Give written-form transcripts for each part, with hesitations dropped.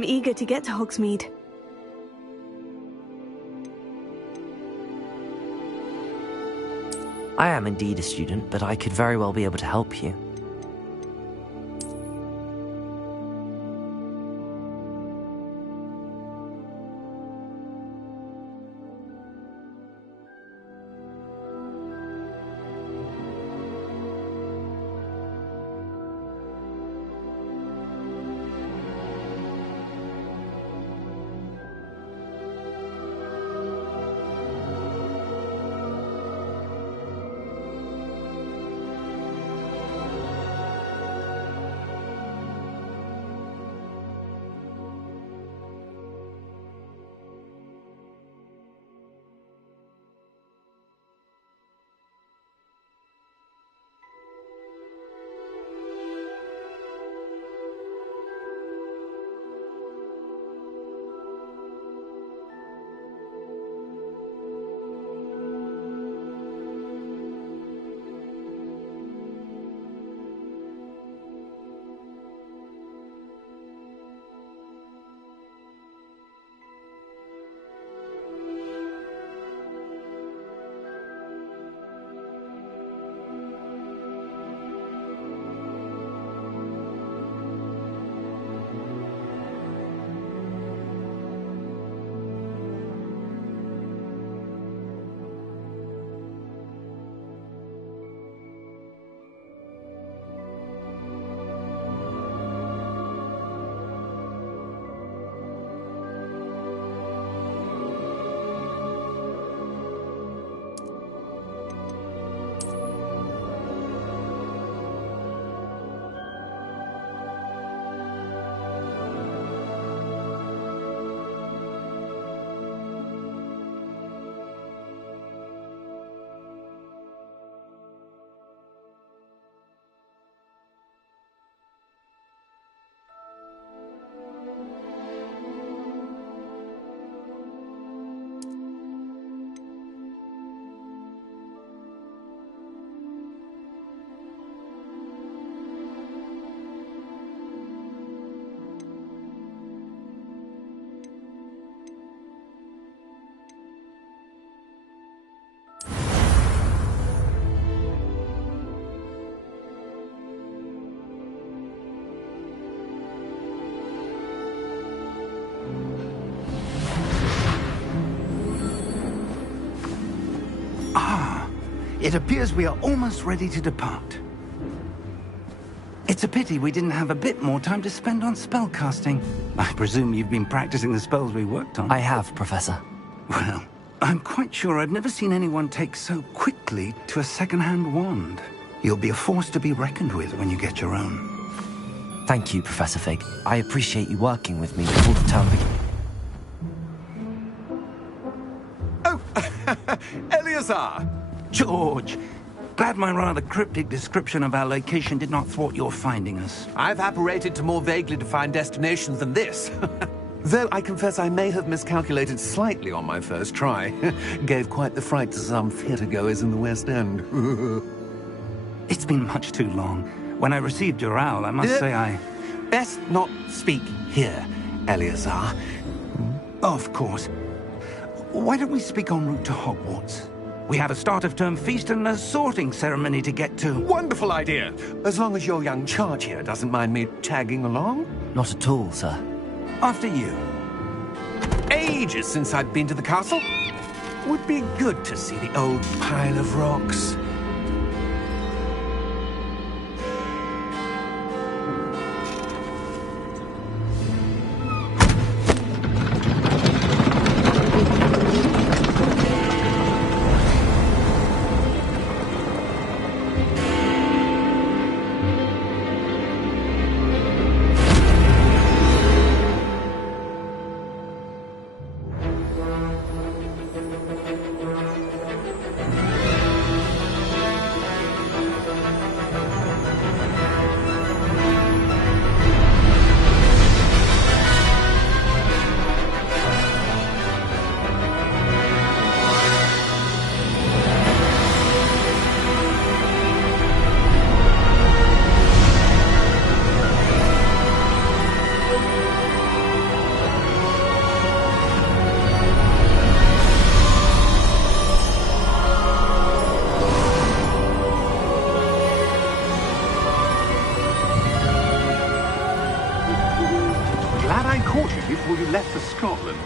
I'm eager to get to Hogsmeade. I am indeed a student, but I could very well be able to help you. It appears we are almost ready to depart. It's a pity we didn't have a bit more time to spend on spellcasting. I presume you've been practicing the spells we worked on. I have, Professor. Well, I'm quite sure I've never seen anyone take so quickly to a second-hand wand. You'll be a force to be reckoned with when you get your own. Thank you, Professor Fig. I appreciate you working with me before the term begins. Oh, Eleazar! George! Glad my rather cryptic description of our location did not thwart your finding us. I've apparated to more vaguely defined destinations than this. Though I confess I may have miscalculated slightly on my first try. Gave quite the fright to some theatre-goers in the West End. It's been much too long. When I received your owl, I must say I... Best not speak here, Eleazar. Of course. Why don't we speak en route to Hogwarts? We have a start-of-term feast and a sorting ceremony to get to. Wonderful idea! As long as your young charge here doesn't mind me tagging along. Not at all, sir. After you. Ages since I've been to the castle. Would be good to see the old pile of rocks. you left for Scotland.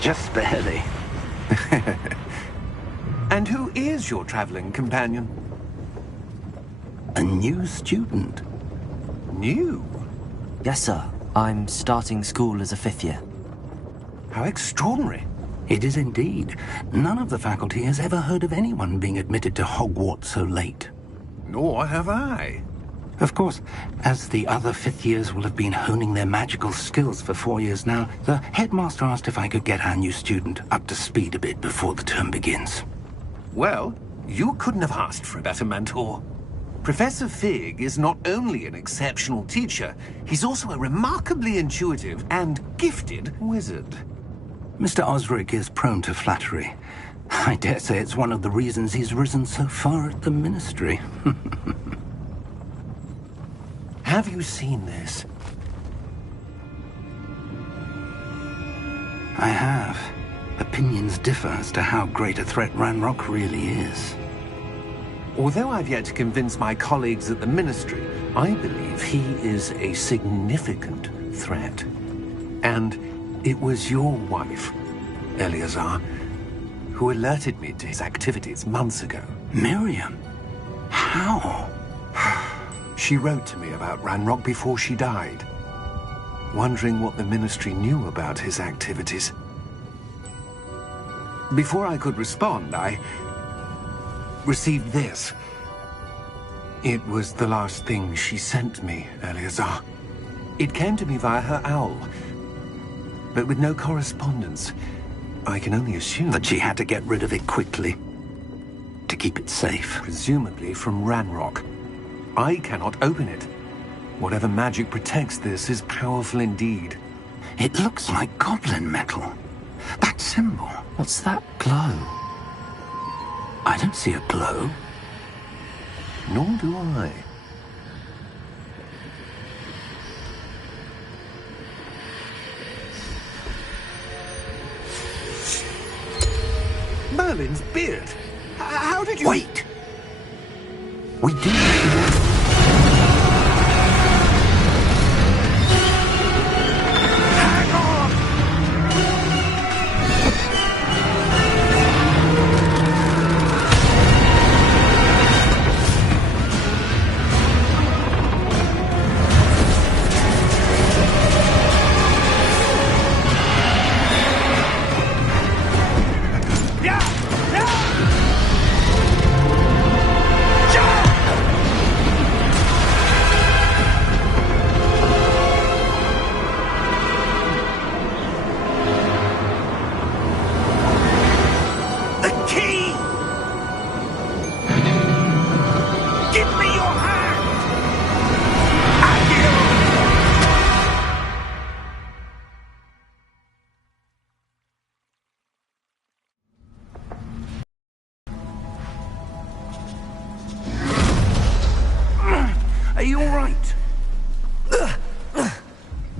Just barely. And who is your traveling companion? A new student. New? Yes, sir. I'm starting school as a 5th year. How extraordinary. It is indeed. None of the faculty has ever heard of anyone being admitted to Hogwarts so late. Nor have I. Of course, as the other 5th years will have been honing their magical skills for 4 years now, the headmaster asked if I could get our new student up to speed a bit before the term begins. Well, you couldn't have asked for a better mentor. Professor Fig is not only an exceptional teacher, he's also a remarkably intuitive and gifted wizard. Mr. Osric is prone to flattery. I dare say it's one of the reasons he's risen so far at the Ministry. Have you seen this? I have. Opinions differ as to how great a threat Ranrock really is. Although I've yet to convince my colleagues at the Ministry, I believe he is a significant threat. And it was your wife, Eleazar, who alerted me to his activities months ago. Miriam? How? She wrote to me about Ranrock before she died, wondering what the Ministry knew about his activities. Before I could respond, I received this. It was the last thing she sent me, Eleazar. It came to me via her owl, but with no correspondence. I can only assume That she had to get rid of it quickly, to keep it safe. presumably from Ranrock. I cannot open it. Whatever magic protects this is powerful indeed. It looks like goblin metal. That symbol. What's that glow? I don't see a glow. Nor do I. Merlin's beard. How did you... Wait! We do... Are you all right?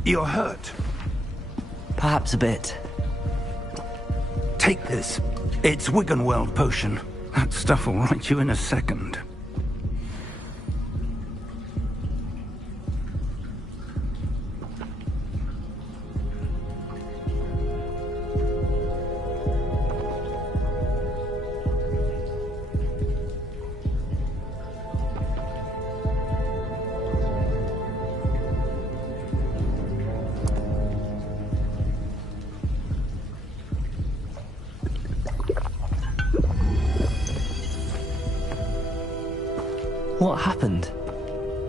You're hurt. Perhaps a bit. Take this. It's Wiggenweld potion. That stuff will right you in a second. What happened?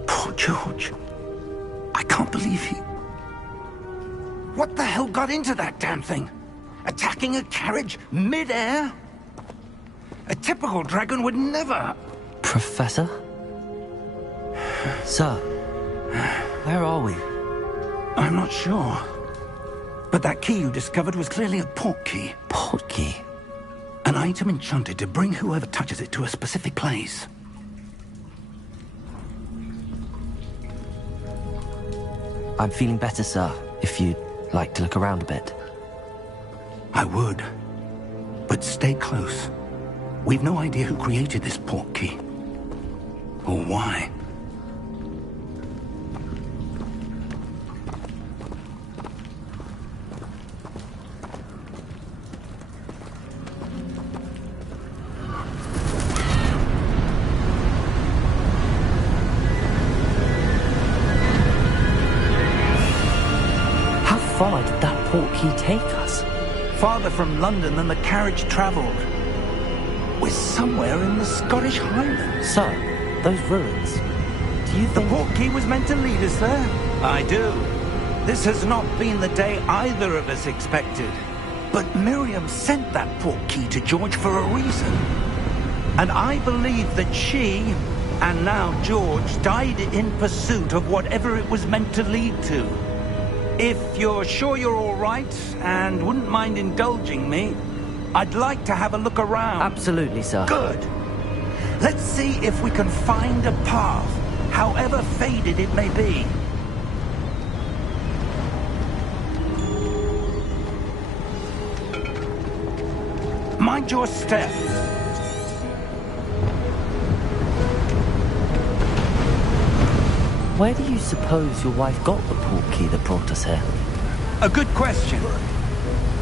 Poor George. I can't believe he... What the hell got into that damn thing? Attacking a carriage mid-air? A typical dragon would never... Professor? Sir, where are we? I'm not sure. But that key you discovered was clearly a port key. Port key? An item enchanted to bring whoever touches it to a specific place. I'm feeling better, sir, if you'd like to look around a bit. I would. But stay close. We've no idea who created this port key. Or why. did that portkey take us? Farther from London than the carriage travelled. We're somewhere in the Scottish Highlands. Sir, those ruins. Do you The think... portkey was meant to lead us there? I do. This has not been the day either of us expected. But Miriam sent that portkey to George for a reason. And I believe that she, and now George, died in pursuit of whatever it was meant to lead to. If you're sure you're all right, and wouldn't mind indulging me, I'd like to have a look around. Absolutely, sir. Good. Let's see if we can find a path, however faded it may be. Mind your step. Where do you suppose your wife got the portkey that brought us here? A good question.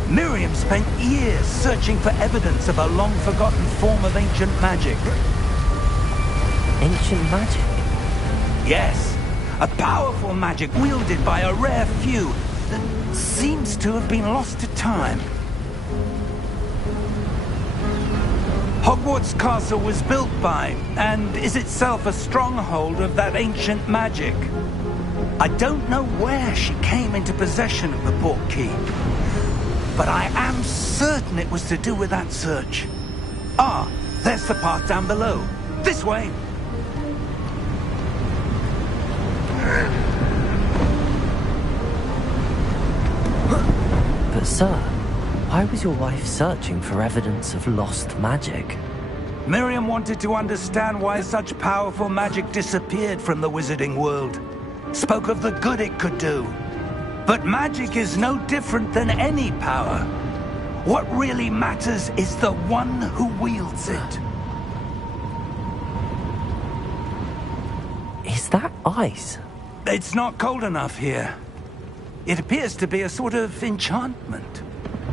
Miriam spent years searching for evidence of a long-forgotten form of ancient magic. Ancient magic? Yes, a powerful magic wielded by a rare few that seems to have been lost to time. Hogwarts Castle was built by, and is itself a stronghold of that ancient magic. I don't know where she came into possession of the portkey, but I am certain it was to do with that search. Ah, there's the path down below. This way. But sir, why was your wife searching for evidence of lost magic? Miriam wanted to understand why such powerful magic disappeared from the wizarding world. Spoke of the good it could do. But magic is no different than any power. What really matters is the one who wields it. Is that ice? It's not cold enough here. It appears to be a sort of enchantment.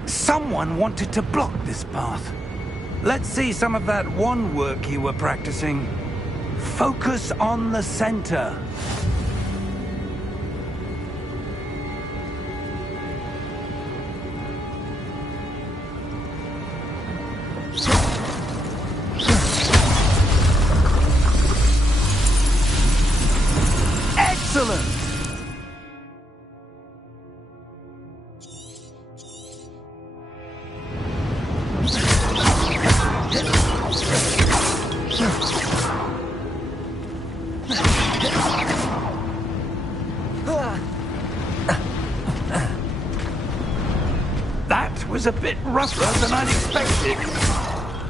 Someone wanted to block this path. Let's see some of that wand work you were practicing. Focus on the center. Excellent! That was a bit rougher than I'd expected.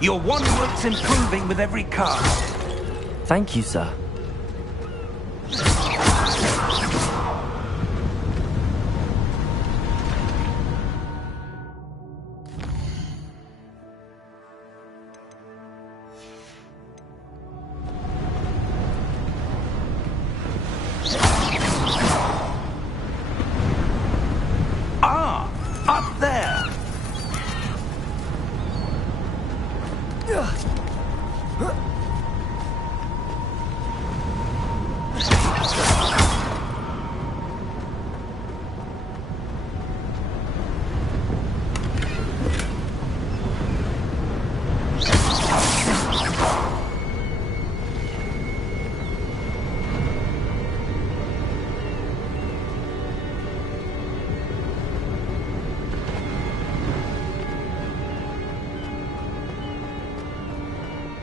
Your wand work's improving with every cast. Thank you, sir. Ah, up there.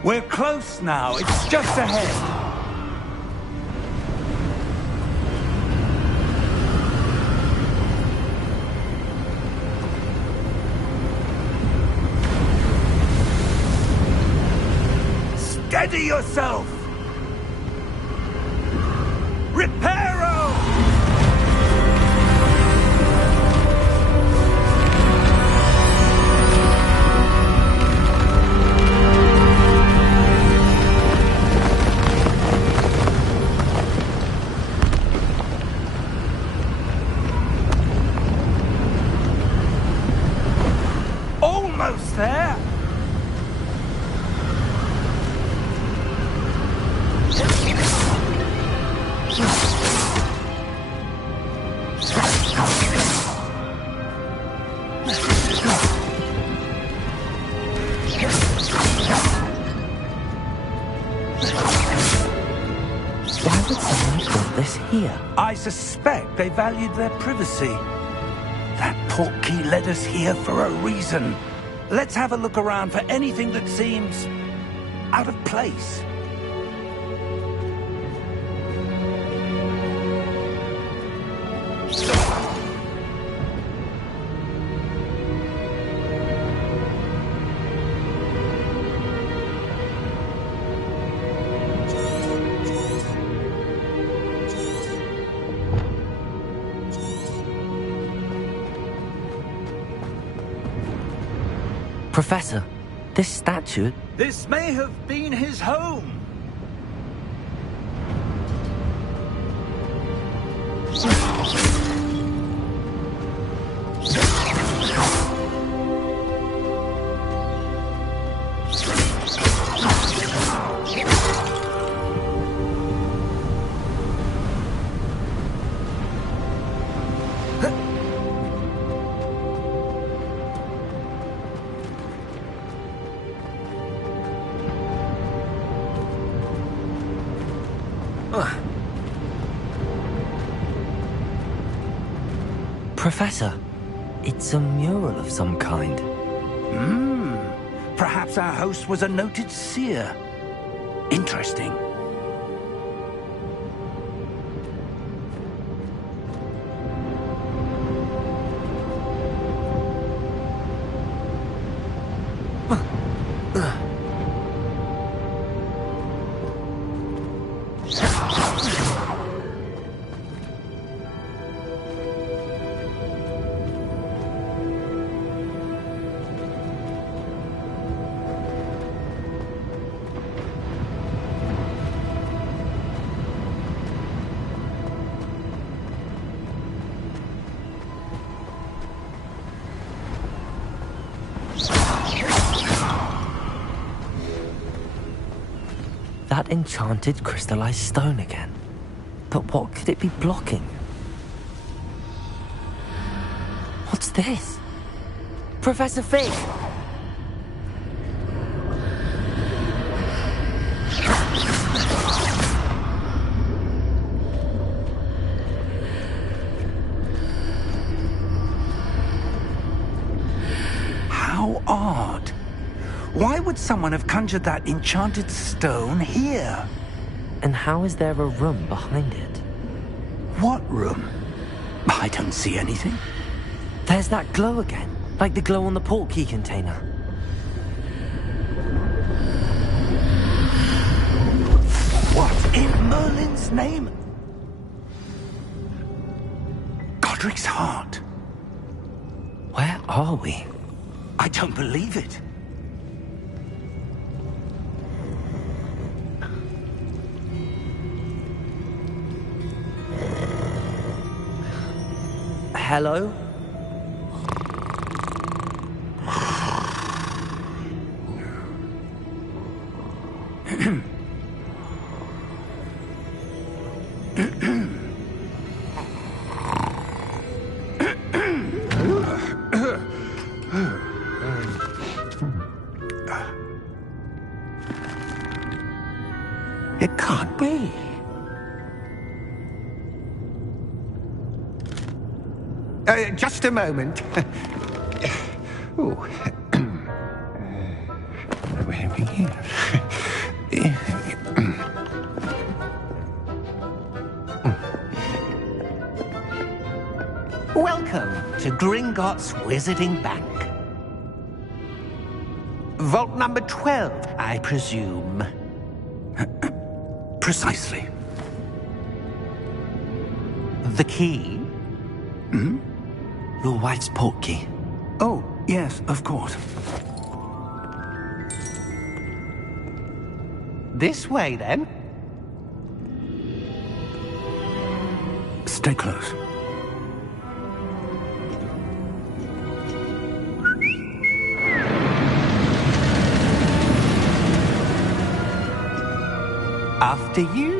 We're close now. It's just ahead. Steady yourself! Reparo! Almost there! here? I suspect they valued their privacy. That portkey led us here for a reason. Let's have a look around for anything that seems out of place. Professor, this statue... This may have been his home. Professor, it's a mural of some kind. Perhaps our host was a noted seer. Interesting. That enchanted crystallized stone again. But what could it be blocking? What's this? Professor Fig! How odd. Why would someone have conjured that enchanted stone here? And how is there a room behind it? What room? I don't see anything. There's that glow again, like the glow on the portkey container. What in Merlin's name? Godric's heart. Where are we? I don't believe it. Hello? It can't be. Just a moment. Oh. Where are we here? Welcome to Gringotts Wizarding Bank. Vault number 12, I presume. Precisely. The key? Your wife's portkey. Oh, yes, of course. This way, then. Stay close. After you.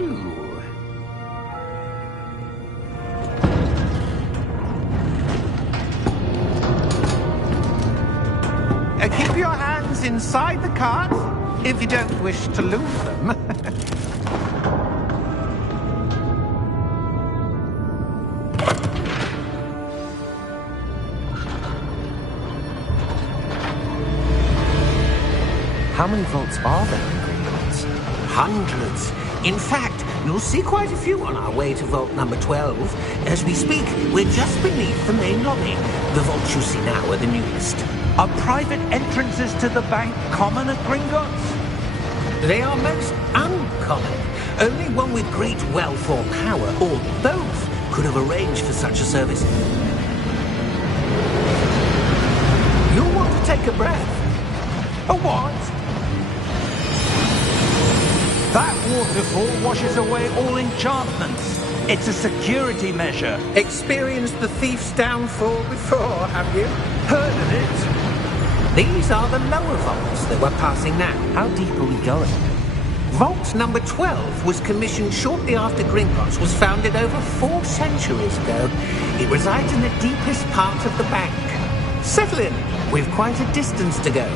Keep your hands inside the cart if you don't wish to lose them. How many vaults are there in Gringotts? Hundreds. In fact, you'll see quite a few on our way to vault number 12. As we speak, we're just beneath the main lobby. The vaults you see now are the newest. Are private entrances to the bank common at Gringotts? They are most uncommon. Only one with great wealth or power, or both, could have arranged for such a service. You'll want to take a breath. A what? That waterfall washes away all enchantments. It's a security measure. Experienced the thief's downfall before, have you? Heard of it? These are the lower vaults that we're passing now. How deep are we going? Vault number 12 was commissioned shortly after Gringotts was founded over 4 centuries ago. It resides in the deepest part of the bank. Settle in. We've quite a distance to go.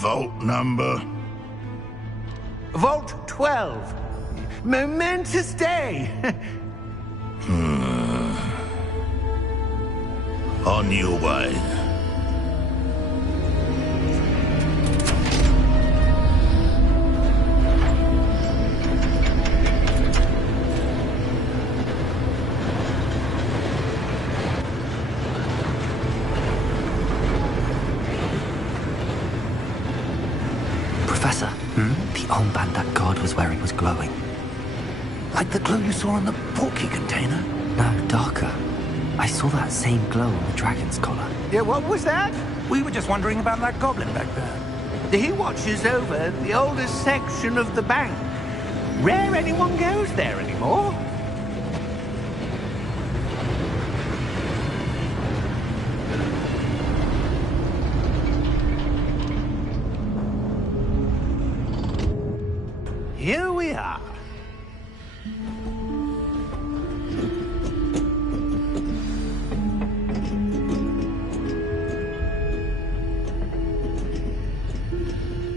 Vault number? Vault 12. Momentous day. On your way. Professor, the armband that guard was wearing was glowing. Like the glow you saw on the portkey container? No, darker. I saw that same glow on the dragon's collar. Yeah, what was that? We were just wondering about that goblin back there. He watches over the oldest section of the bank. Rare anyone goes there anymore. Here we are.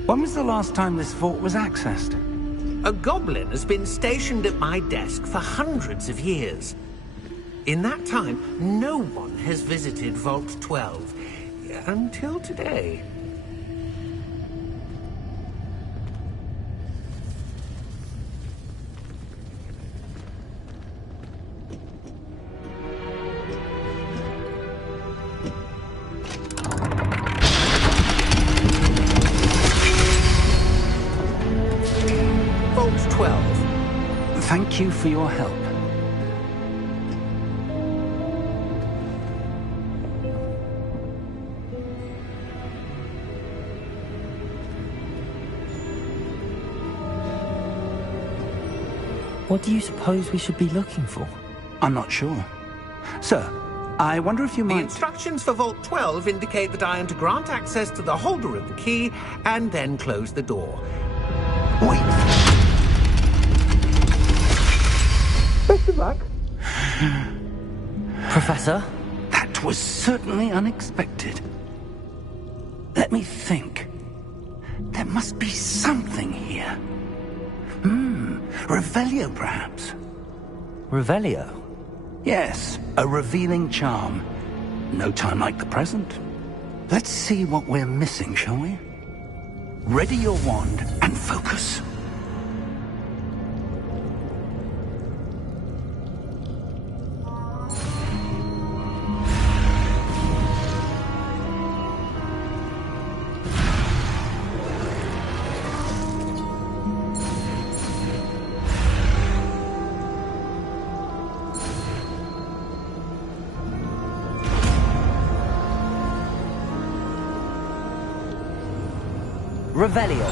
When was the last time this vault was accessed? A goblin has been stationed at my desk for hundreds of years. In that time, no one has visited Vault 12. Until today. Vault 12. Thank you for your help. What do you suppose we should be looking for? I'm not sure. Sir, I wonder if you The might... instructions for Vault 12 indicate that I am to grant access to the holder of the key and then close the door. Wait! Best of luck. Professor? That was certainly unexpected. Let me think. There must be something here. Revelio, perhaps? Revelio? Yes, a revealing charm. No time like the present. Let's see what we're missing, shall we? Ready your wand and focus. Revelio.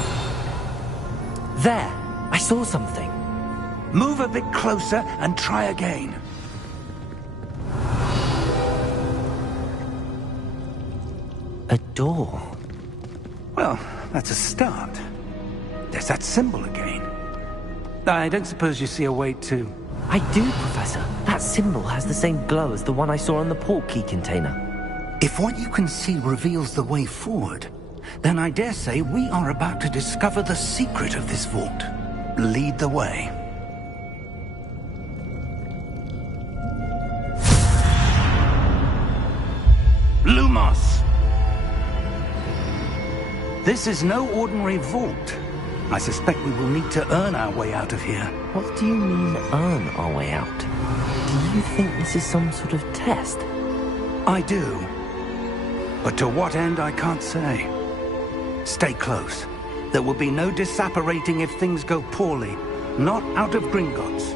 There! I saw something. Move a bit closer and try again. A door. Well, that's a start. There's that symbol again. I don't suppose you see a way to... I do, Professor. That symbol has the same glow as the one I saw on the portkey container. If what you can see reveals the way forward, Then I dare say we are about to discover the secret of this vault. Lead the way. Lumos! This is no ordinary vault. I suspect we will need to earn our way out of here. What do you mean, earn our way out? Do you think this is some sort of test? I do. But to what end, I can't say. Stay close. There will be no disapparating if things go poorly. Not out of Gringotts.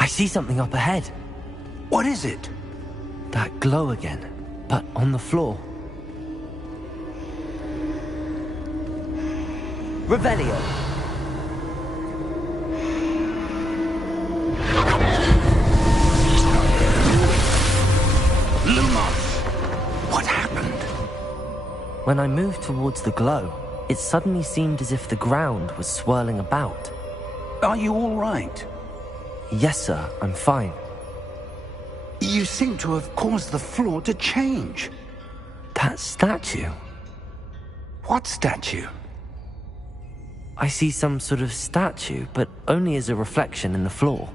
I see something up ahead. What is it? That glow again, but on the floor. Revelio. Lumos! What happened? When I moved towards the glow, it suddenly seemed as if the ground was swirling about. Are you all right? Yes, sir, I'm fine. You seem to have caused the floor to change. That statue? What statue? I see some sort of statue, but only as a reflection in the floor.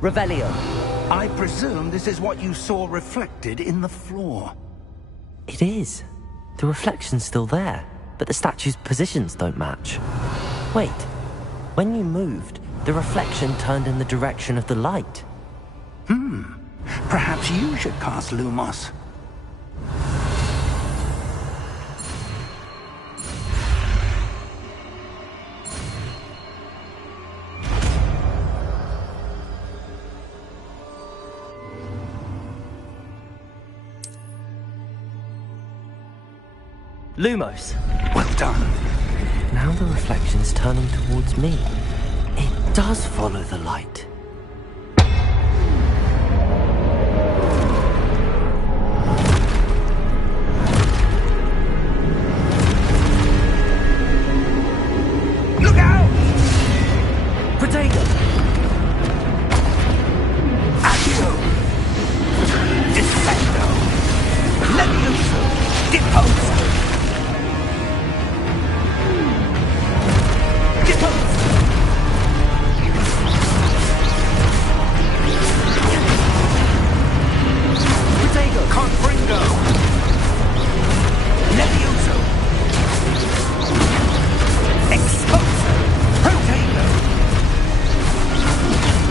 Revelio. I presume this is what you saw reflected in the floor. It is. The reflection's still there, but the statue's positions don't match. Wait, when you moved, the reflection turned in the direction of the light. Perhaps you should cast Lumos. Lumos. Well done. Now the reflection's turning towards me. It does follow the light. Look out! Potato! Accio! Defendo! Levioso! Deposo! Confringo! Levioso! Exposo! Protego!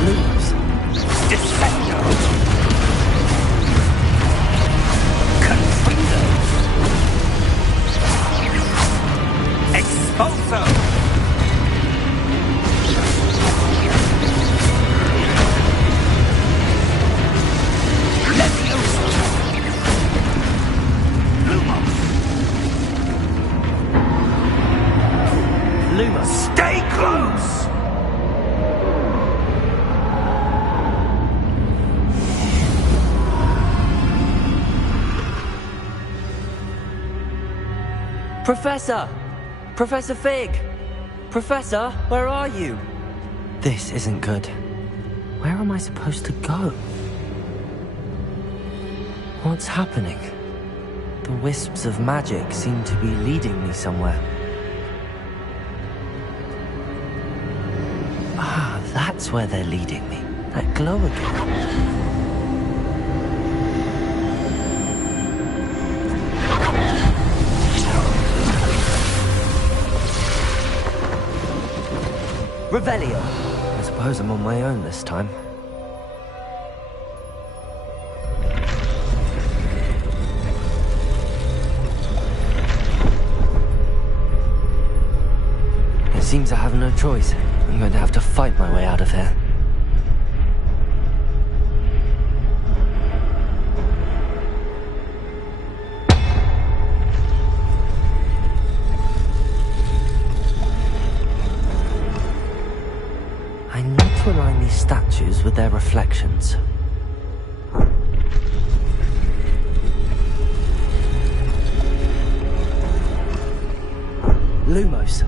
Lumos. Defendo! Confringo! Exposo! Lumos. Stay close! Professor! Professor Fig! Professor, where are you? This isn't good. Where am I supposed to go? What's happening? The wisps of magic seem to be leading me somewhere. Ah, that's where they're leading me. That glow again. Revelio. I suppose I'm on my own this time. It seems I have no choice. I'm going to have to fight my way out of here. I need to align these statues with their reflections. Lumos.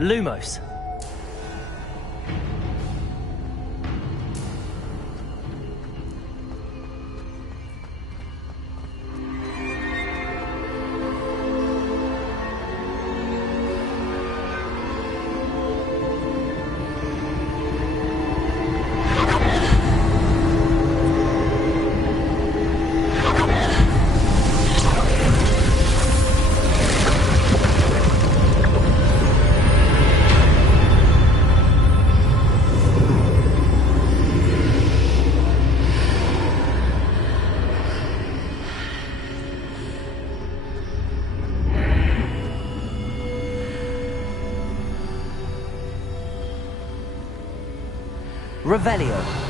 Lumos. Revelio.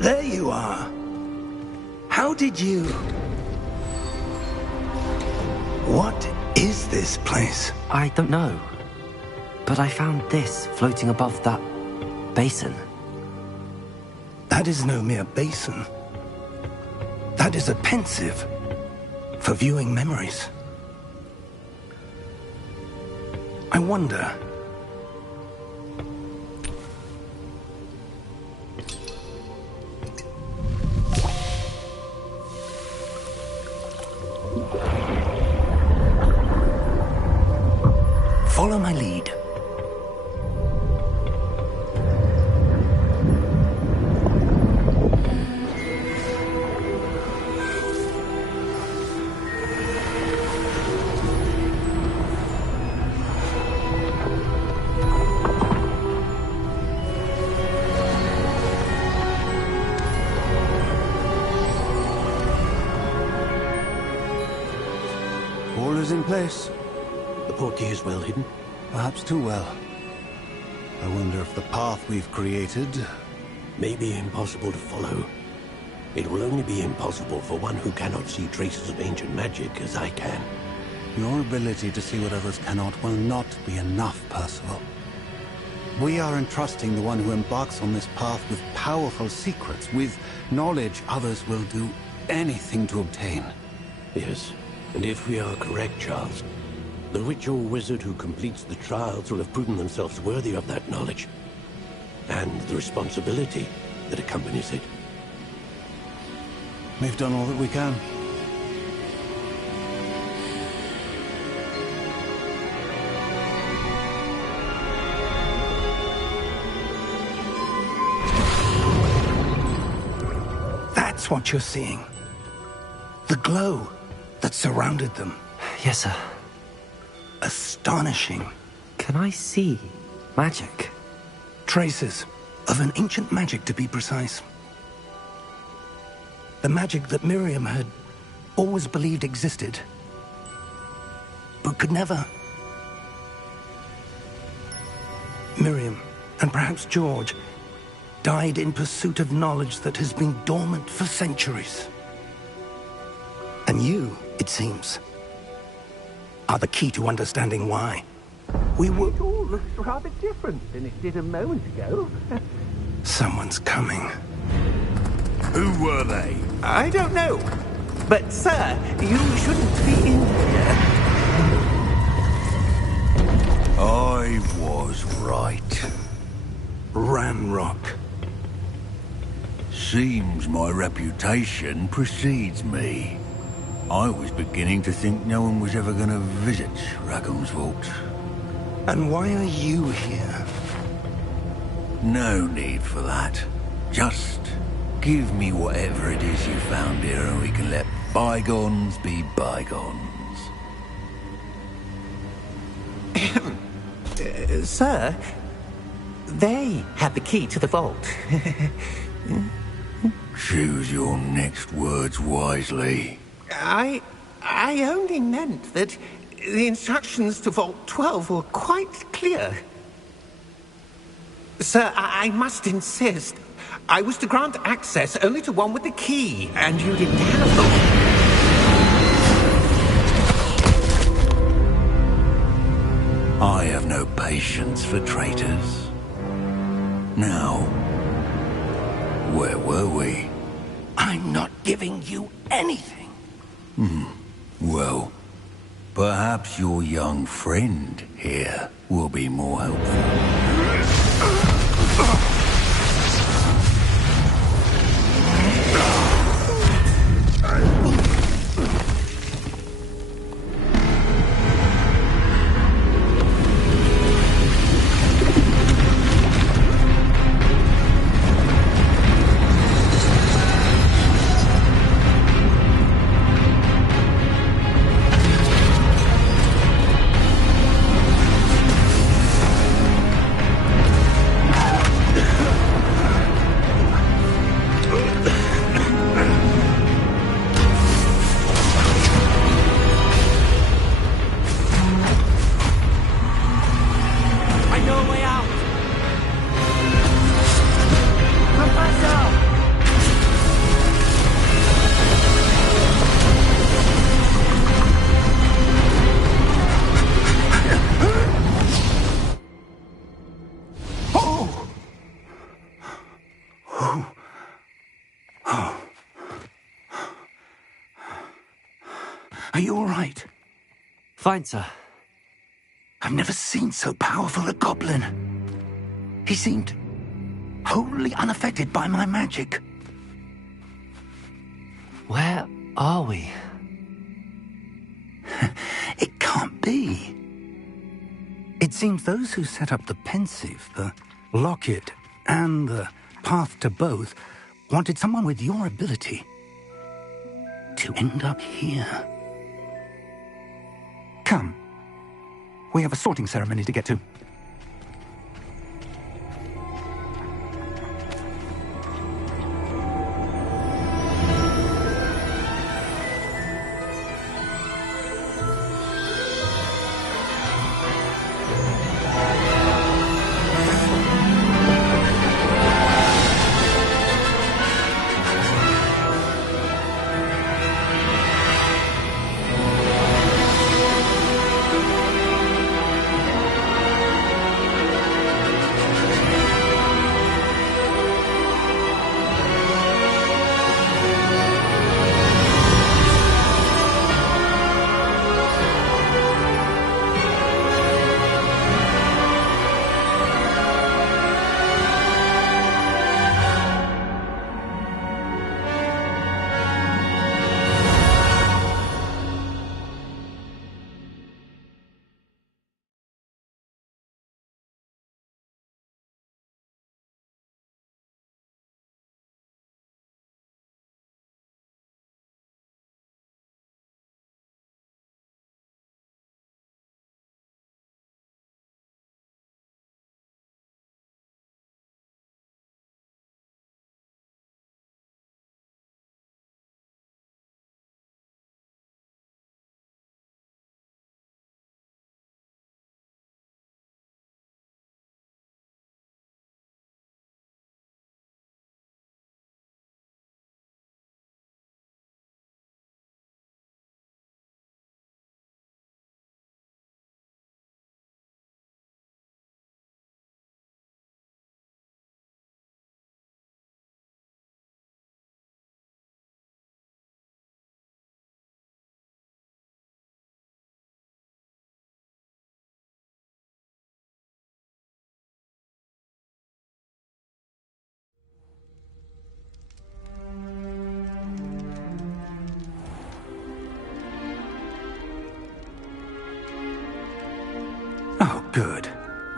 There you are. How did you... What is this place? I don't know. But I found this floating above that basin. That is no mere basin. That is a pensive for viewing memories. I wonder... Follow my lead. place. The portkey is well hidden? Perhaps too well. I wonder if the path we've created... may be impossible to follow. It will only be impossible for one who cannot see traces of ancient magic as I can. Your ability to see what others cannot will not be enough, Percival. We are entrusting the one who embarks on this path with powerful secrets, with knowledge others will do anything to obtain. Yes, and if we are correct, Charles, the witch or wizard who completes the trials will have proven themselves worthy of that knowledge, and the responsibility that accompanies it. We've done all that we can. That's what you're seeing. The glow that surrounded them. Yes, sir. Astonishing. Can I see magic? Traces of an ancient magic, to be precise. The magic that Miriam had always believed existed, but could never. Miriam, and perhaps George, died in pursuit of knowledge that has been dormant for centuries. And you, it seems, are the key to understanding why. We were... It all looks rather different than it did a moment ago. Someone's coming. Who were they? I don't know. But, sir, you shouldn't be in here. I was right. Ramrock. Seems my reputation precedes me. I was beginning to think no one was ever going to visit Rackham's vault. And why are you here? No need for that. Just give me whatever it is you found here and we can let bygones be bygones. Sir, they had the key to the vault. Choose your next words wisely. I only meant that the instructions to Vault 12 were quite clear. Sir, I must insist. I was to grant access only to one with the key, and you didn't have them. I have no patience for traitors. Now, where were we? I'm not giving you anything. Well, perhaps your young friend here will be more helpful. Are you all right? Fine, sir. I've never seen so powerful a goblin. He seemed wholly unaffected by my magic. Where are we? It can't be. It seems those who set up the pensive, the locket, and the path to both wanted someone with your ability to end up here. Come. We have a sorting ceremony to get to.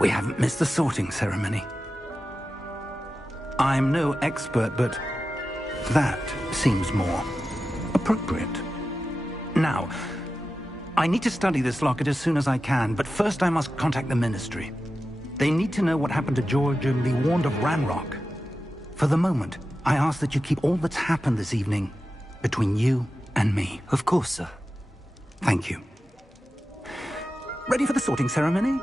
We haven't missed the sorting ceremony. I'm no expert, but that seems more appropriate. Now, I need to study this locket as soon as I can, but first I must contact the Ministry. They need to know what happened to George and be warned of Ranrock. For the moment, I ask that you keep all that's happened this evening between you and me. Of course, sir. Thank you. Ready for the sorting ceremony?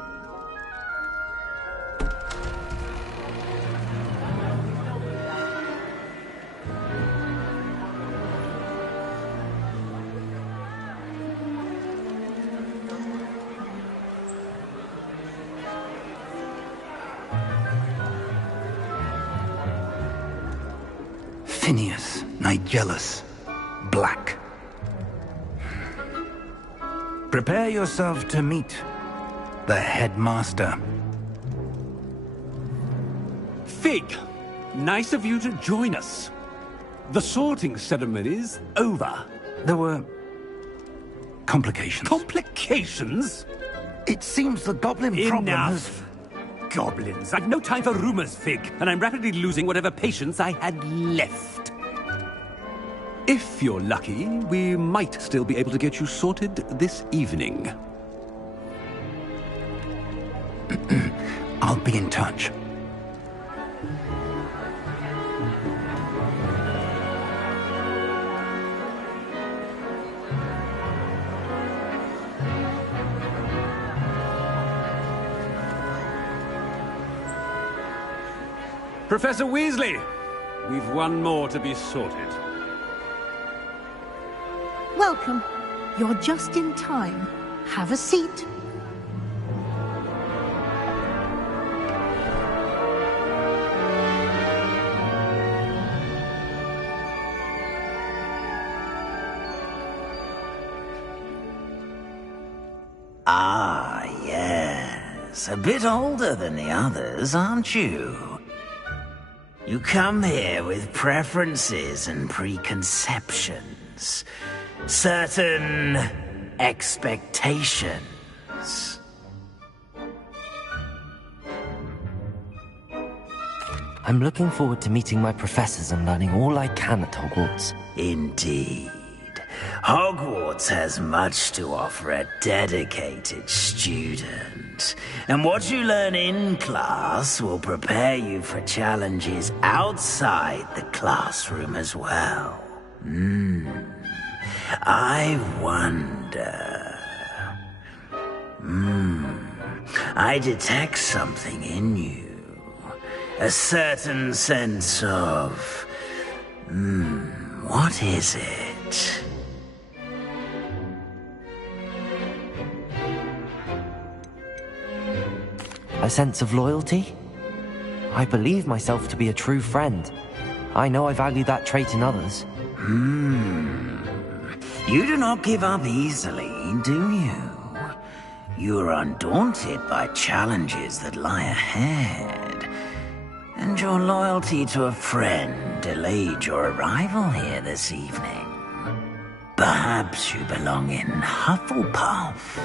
Phineas Nigellus Black. Prepare yourself to meet the headmaster. Fig, nice of you to join us. The sorting ceremony's over. There were complications. Complications? It seems the goblin problem has... Enough! Goblins. I've no time for rumors, Fig, and I'm rapidly losing whatever patience I had left. If you're lucky, we might still be able to get you sorted this evening. I'll be in touch. Professor Weasley, we've one more to be sorted. Welcome. You're just in time. Have a seat. Ah, yes. A bit older than the others, aren't you? You come here with preferences and preconceptions. Certain expectations. I'm looking forward to meeting my professors and learning all I can at Hogwarts. Indeed. Hogwarts has much to offer a dedicated student. And what you learn in class will prepare you for challenges outside the classroom as well. I wonder... I detect something in you. A certain sense of... what is it? A sense of loyalty? I believe myself to be a true friend. I know I value that trait in others. You do not give up easily, do you? You are undaunted by challenges that lie ahead. And your loyalty to a friend delayed your arrival here this evening. Perhaps you belong in Hufflepuff.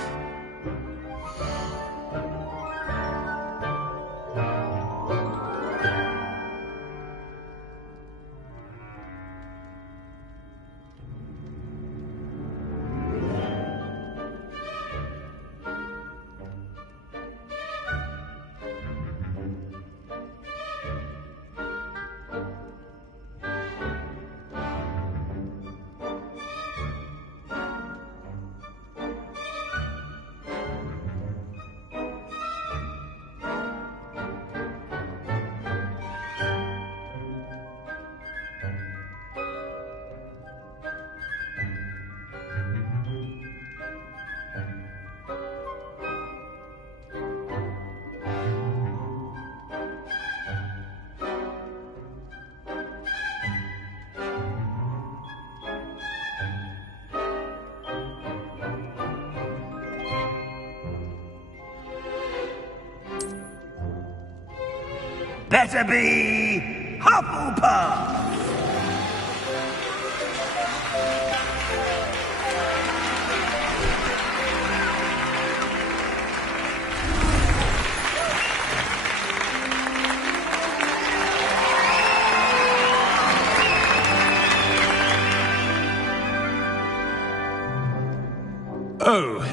Better be Hufflepuff!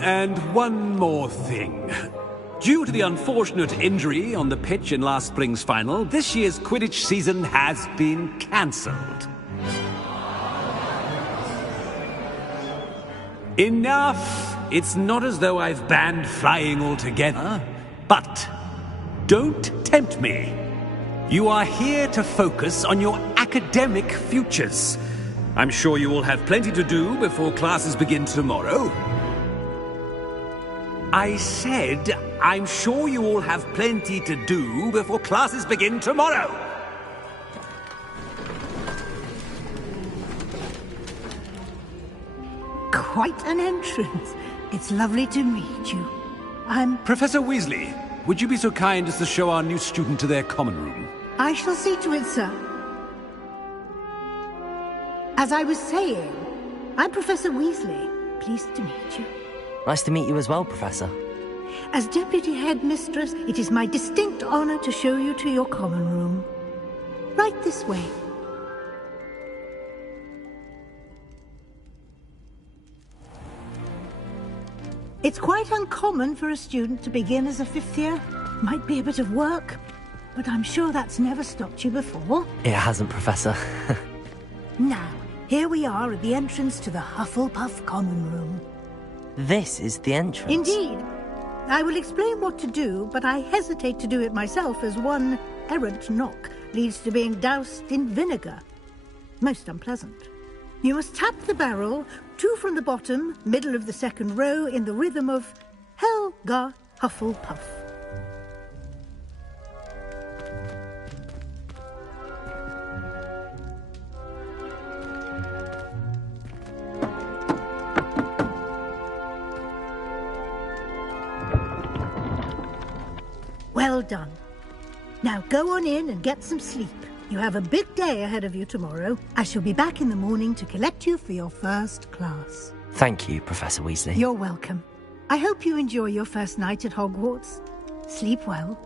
and one more thing. Due to the unfortunate injury on the pitch in last spring's final, this year's Quidditch season has been cancelled. Enough! It's not as though I've banned flying altogether, but don't tempt me. You are here to focus on your academic futures. I'm sure you will have plenty to do before classes begin tomorrow. I said, I'm sure you all have plenty to do before classes begin tomorrow. Quite an entrance. It's lovely to meet you. I'm... Professor Weasley, would you be so kind as to show our new student to their common room? I shall see to it, sir. As I was saying, I'm Professor Weasley. Pleased to meet you. Nice to meet you as well, Professor. As Deputy Headmistress, it is my distinct honor to show you to your common room. Right this way. It's quite uncommon for a student to begin as a fifth year. Might be a bit of work, but I'm sure that's never stopped you before. It hasn't, Professor. Now, here we are at the entrance to the Hufflepuff common room. This is the entrance? Indeed. I will explain what to do, but I hesitate to do it myself as one errant knock leads to being doused in vinegar. Most unpleasant. You must tap the barrel, 2 from the bottom, middle of the second row, in the rhythm of Helga Hufflepuff. Well done. Now go on in and get some sleep. You have a big day ahead of you tomorrow. I shall be back in the morning to collect you for your first class. Thank you, Professor Weasley. You're welcome. I hope you enjoy your first night at Hogwarts. Sleep well.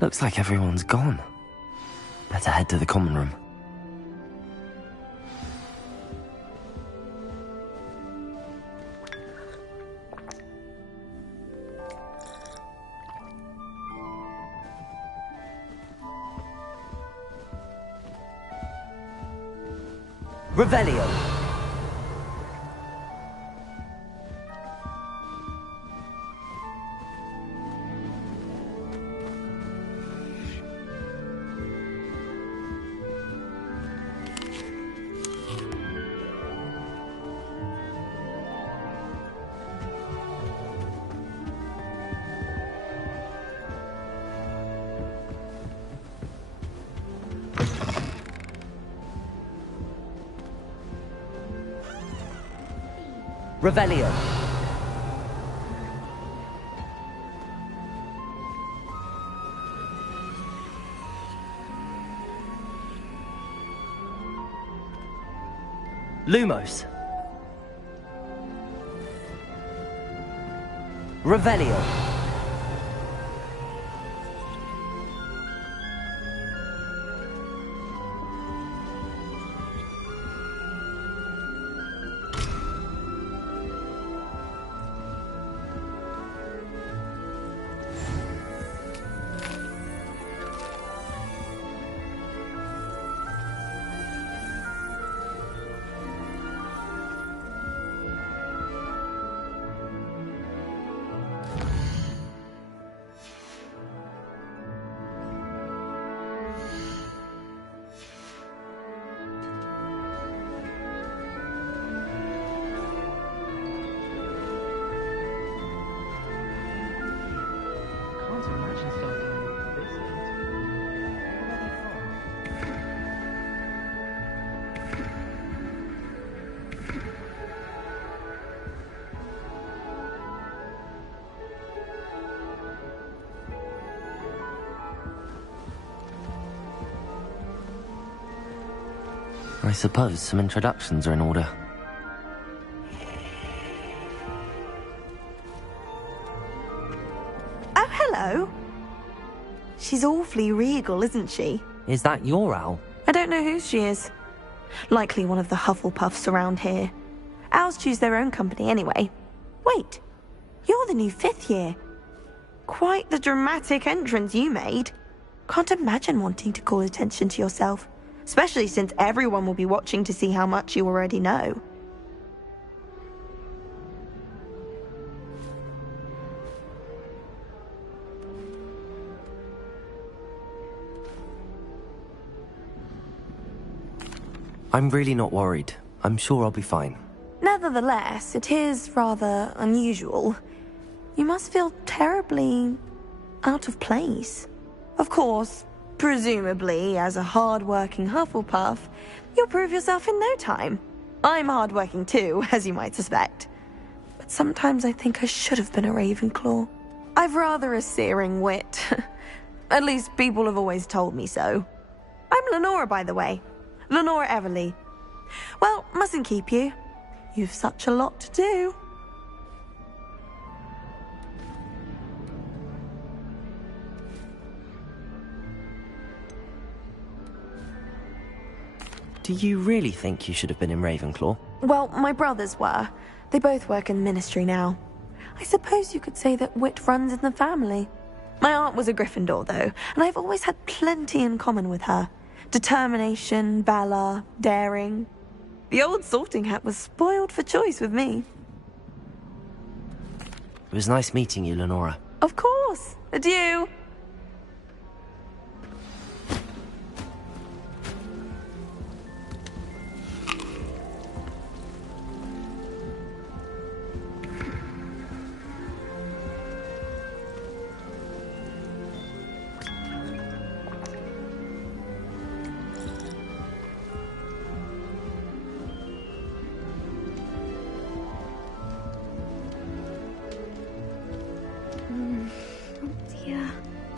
Looks like everyone's gone. Better head to the common room. Revelio. Revelio. Lumos. Revelio. I suppose some introductions are in order. Oh, hello. She's awfully regal, isn't she? Is that your owl? I don't know who she is. Likely one of the Hufflepuffs around here. Owls choose their own company anyway. Wait, you're the new 5th year. Quite the dramatic entrance you made. Can't imagine wanting to call attention to yourself, especially since everyone will be watching to see how much you already know. I'm really not worried. I'm sure I'll be fine. Nevertheless, it is rather unusual. You must feel terribly out of place. Of course, presumably, as a hard-working Hufflepuff, you'll prove yourself in no time. I'm hard-working too, as you might suspect. But sometimes I think I should have been a Ravenclaw. I've rather a searing wit. At least people have always told me so. I'm Lenora, by the way. Lenora Everly. Well, mustn't keep you. You've such a lot to do. Do you really think you should have been in Ravenclaw? Well, my brothers were. They both work in the ministry now. I suppose you could say that wit runs in the family. My aunt was a Gryffindor, though, and I've always had plenty in common with her. Determination, valor, daring. The old sorting hat was spoiled for choice with me. It was nice meeting you, Lenora. Of course. Adieu.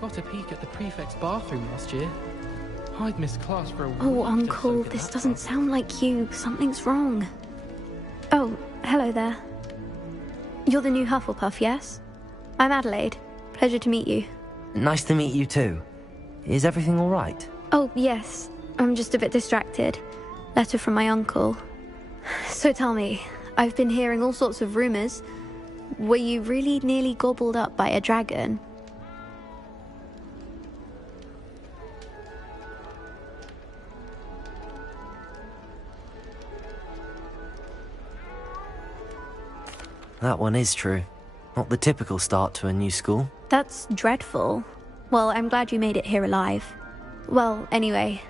Got a peek at the prefect's bathroom last year. I'd missed class for a week. Oh, Uncle, this doesn't sound like you. Something's wrong. Oh, hello there. You're the new Hufflepuff, yes? I'm Adelaide. Pleasure to meet you. Nice to meet you too. Is everything all right? Oh, yes. I'm just a bit distracted. Letter from my uncle. So tell me, I've been hearing all sorts of rumors. Were you really nearly gobbled up by a dragon? That one is true. Not the typical start to a new school. That's dreadful. Well, I'm glad you made it here alive. Well, anyway,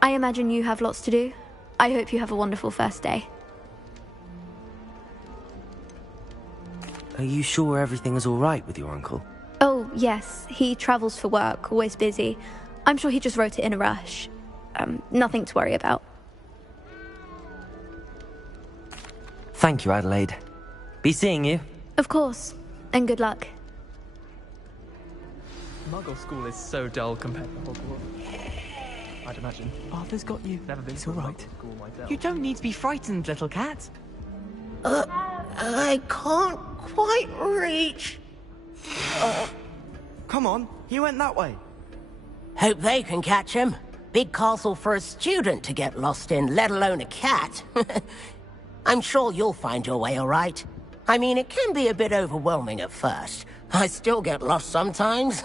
I imagine you have lots to do. I hope you have a wonderful first day. Are you sure everything is all right with your uncle? Oh, yes. He travels for work, always busy. I'm sure he just wrote it in a rush. Nothing to worry about. Thank you, Adelaide. Be seeing you. Of course. And good luck. Muggle school is so dull compared to Hogwarts. I'd imagine. Arthur's got you. Never been to a right. School myself. You don't need to be frightened, little cat. I can't quite reach. Come on, he went that way. Hope they can catch him. Big castle for a student to get lost in, let alone a cat. I'm sure you'll find your way all right. I mean, it can be a bit overwhelming at first. I still get lost sometimes.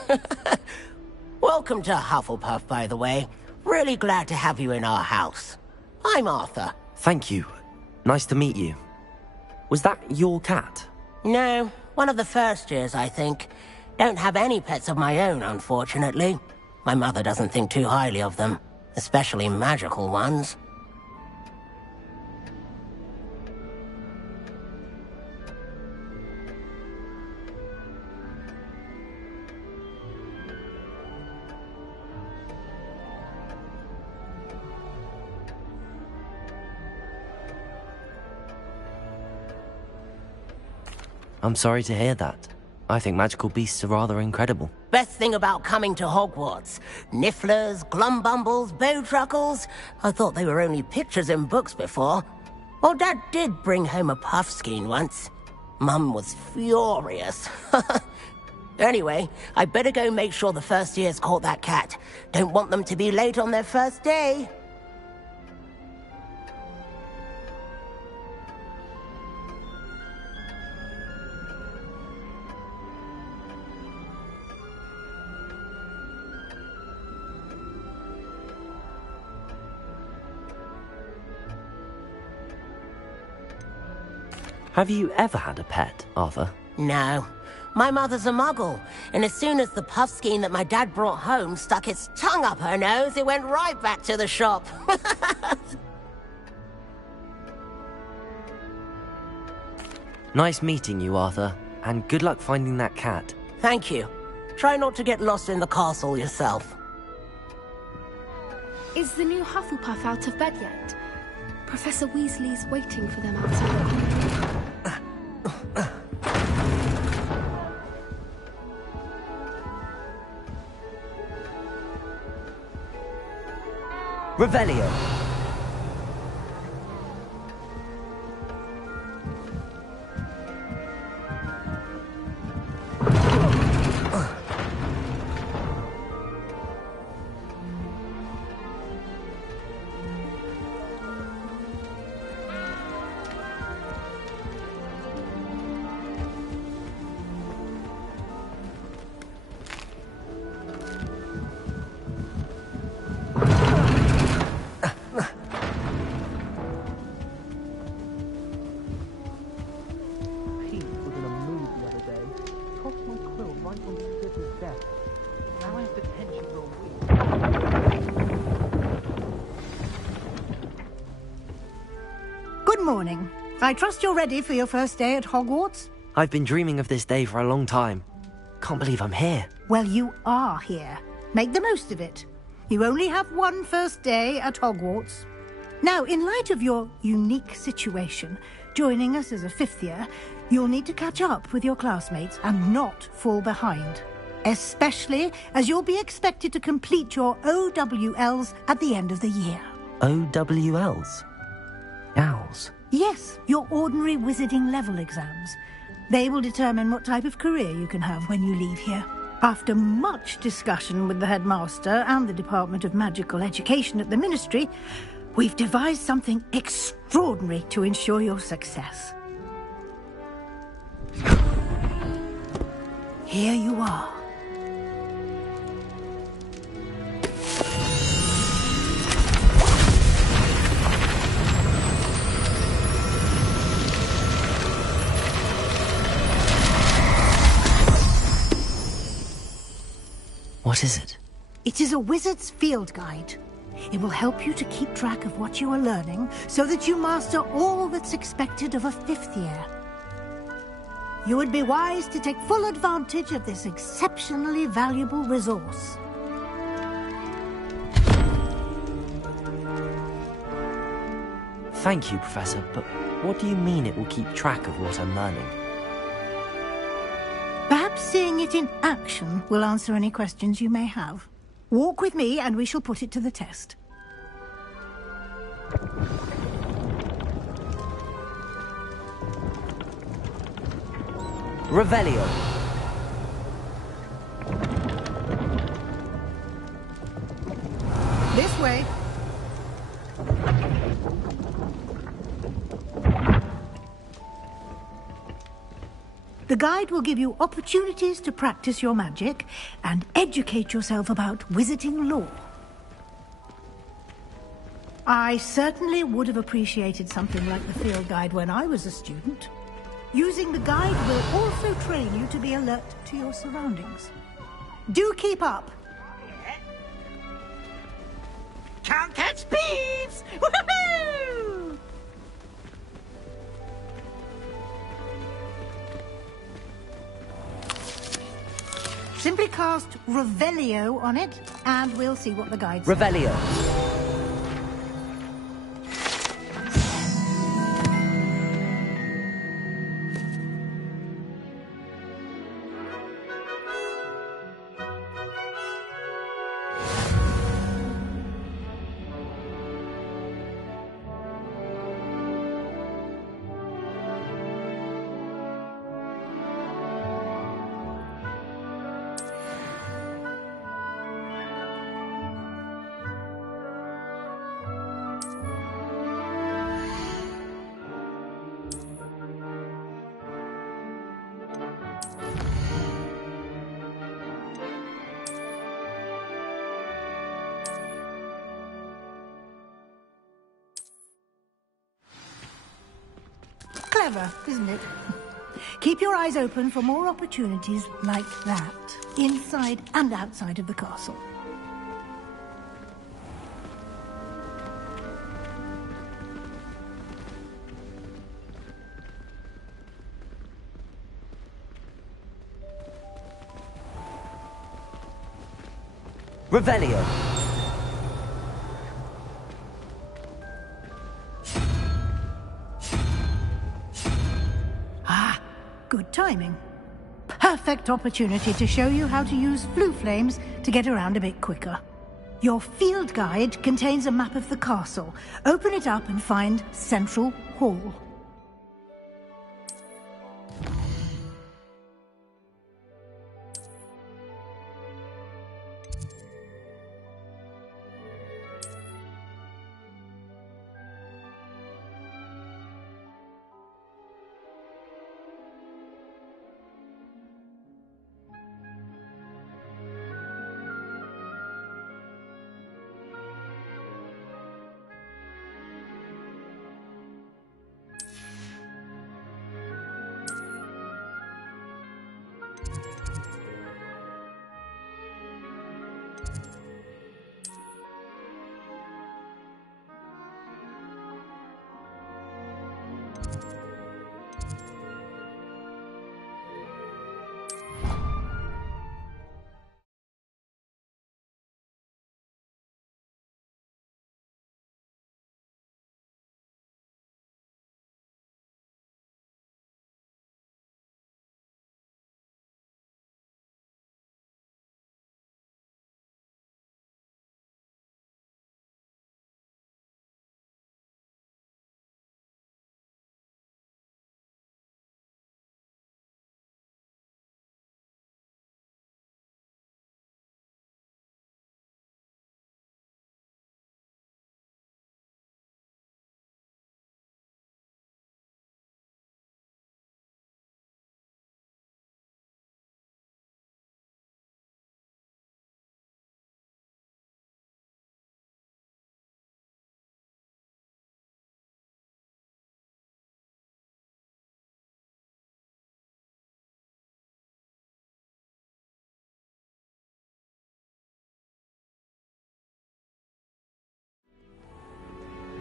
Welcome to Hufflepuff, by the way. Really glad to have you in our house. I'm Arthur. Thank you. Nice to meet you. Was that your cat? No, one of the first years, I think. Don't have any pets of my own, unfortunately. My mother doesn't think too highly of them, especially magical ones. I'm sorry to hear that. I think magical beasts are rather incredible. Best thing about coming to Hogwarts. Nifflers, glumbumbles, bowtruckles. I thought they were only pictures in books before. Well, Dad did bring home a puffskein once. Mum was furious. Anyway, I better go make sure the first years caught that cat. Don't want them to be late on their first day. Have you ever had a pet, Arthur? No. My mother's a muggle, and as soon as the puffskein that my dad brought home stuck its tongue up her nose, it went right back to the shop. Nice meeting you, Arthur, and good luck finding that cat. Thank you. Try not to get lost in the castle yourself. Is the new Hufflepuff out of bed yet? Professor Weasley's waiting for them outside. Revelio. Good morning. I trust you're ready for your first day at Hogwarts? I've been dreaming of this day for a long time. Can't believe I'm here. Well, you are here. Make the most of it. You only have one first day at Hogwarts. Now, in light of your unique situation, joining us as a fifth year, you'll need to catch up with your classmates and not fall behind. Especially as you'll be expected to complete your OWLs at the end of the year. OWLs? Owls? Yes, your ordinary wizarding level exams. They will determine what type of career you can have when you leave here. After much discussion with the headmaster and the Department of Magical Education at the Ministry, we've devised something extraordinary to ensure your success. Here you are. What is it? It is a wizard's field guide. It will help you to keep track of what you are learning so that you master all that's expected of a fifth year. You would be wise to take full advantage of this exceptionally valuable resource. Thank you, Professor, but what do you mean it will keep track of what I'm learning? Perhaps seeing it in action will answer any questions you may have. Walk with me and we shall put it to the test. Revelio. This way. The guide will give you opportunities to practice your magic and educate yourself about wizarding lore. I certainly would have appreciated something like the field guide when I was a student. Using the guide will also train you to be alert to your surroundings. Do keep up. Can't catch thieves! Woohoo! Simply cast Revelio on it, and we'll see what the guide says. Revelio. Clever, isn't it? Keep your eyes open for more opportunities like that, inside and outside of the castle. Revelio. Ah, good timing. Perfect opportunity to show you how to use flue flames to get around a bit quicker. Your field guide contains a map of the castle. Open it up and find Central Hall.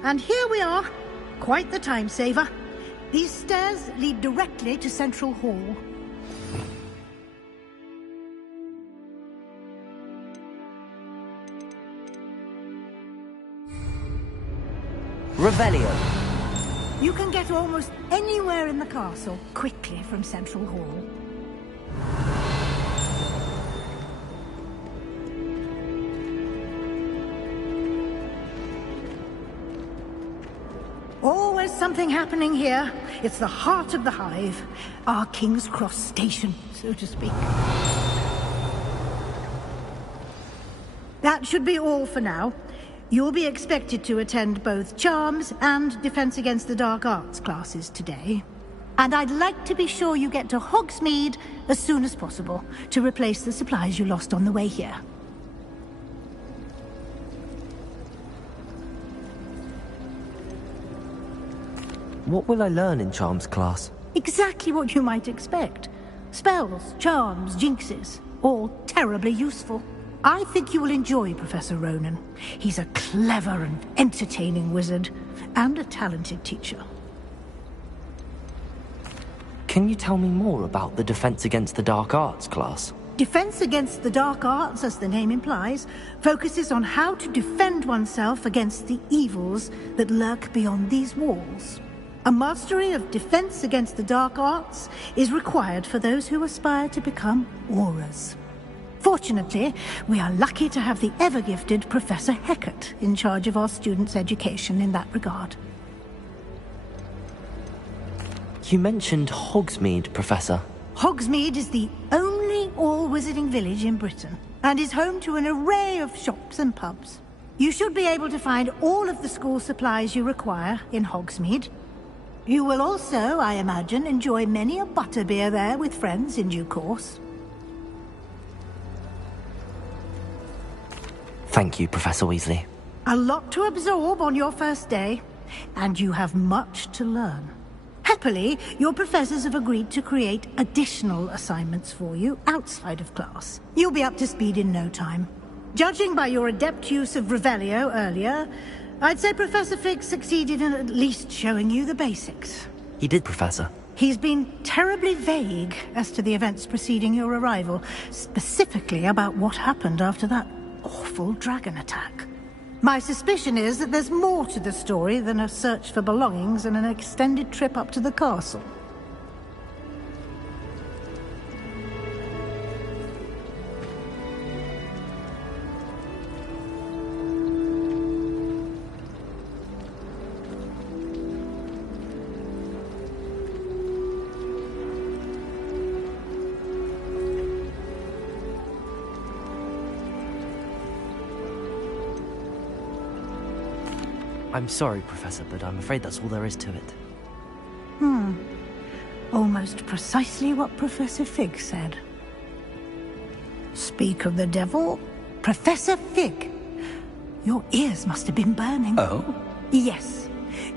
And here we are. Quite the time saver. These stairs lead directly to Central Hall. Revelio. You can get almost anywhere in the castle quickly from Central Hall. Always something happening here. It's the heart of the hive. Our King's Cross station, so to speak. That should be all for now. You'll be expected to attend both Charms and Defense Against the Dark Arts classes today. And I'd like to be sure you get to Hogsmeade as soon as possible to replace the supplies you lost on the way here. What will I learn in Charms class? Exactly what you might expect. Spells, charms, jinxes, all terribly useful. I think you will enjoy Professor Ronan. He's a clever and entertaining wizard, and a talented teacher. Can you tell me more about the Defense Against the Dark Arts class? Defense Against the Dark Arts, as the name implies, focuses on how to defend oneself against the evils that lurk beyond these walls. A mastery of Defense Against the Dark Arts is required for those who aspire to become Auras. Fortunately, we are lucky to have the ever-gifted Professor Hecat in charge of our students' education in that regard. You mentioned Hogsmeade, Professor. Hogsmeade is the only all-wizarding village in Britain, and is home to an array of shops and pubs. You should be able to find all of the school supplies you require in Hogsmeade. You will also, I imagine, enjoy many a butterbeer there with friends in due course. Thank you, Professor Weasley. A lot to absorb on your first day, and you have much to learn. Happily, your professors have agreed to create additional assignments for you outside of class. You'll be up to speed in no time. Judging by your adept use of Revelio earlier, I'd say Professor Fig succeeded in at least showing you the basics. He did, Professor. He's been terribly vague as to the events preceding your arrival, specifically about what happened after that awful dragon attack. My suspicion is that there's more to the story than a search for belongings and an extended trip up to the castle. I'm sorry, Professor, but I'm afraid that's all there is to it. Almost precisely what Professor Fig said. Speak of the devil, Professor Fig. Your ears must have been burning. Oh? Yes.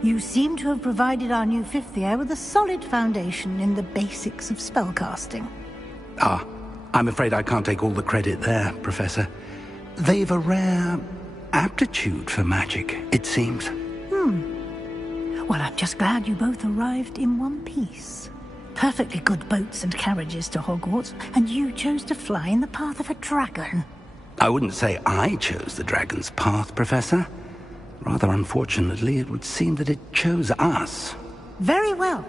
You seem to have provided our new fifth year with a solid foundation in the basics of spellcasting. Ah, I'm afraid I can't take all the credit there, Professor. They've a rare aptitude for magic, it seems. Well, I'm just glad you both arrived in one piece. Perfectly good boats and carriages to Hogwarts, and you chose to fly in the path of a dragon. I wouldn't say I chose the dragon's path, Professor. Rather unfortunately, it would seem that it chose us. Very well.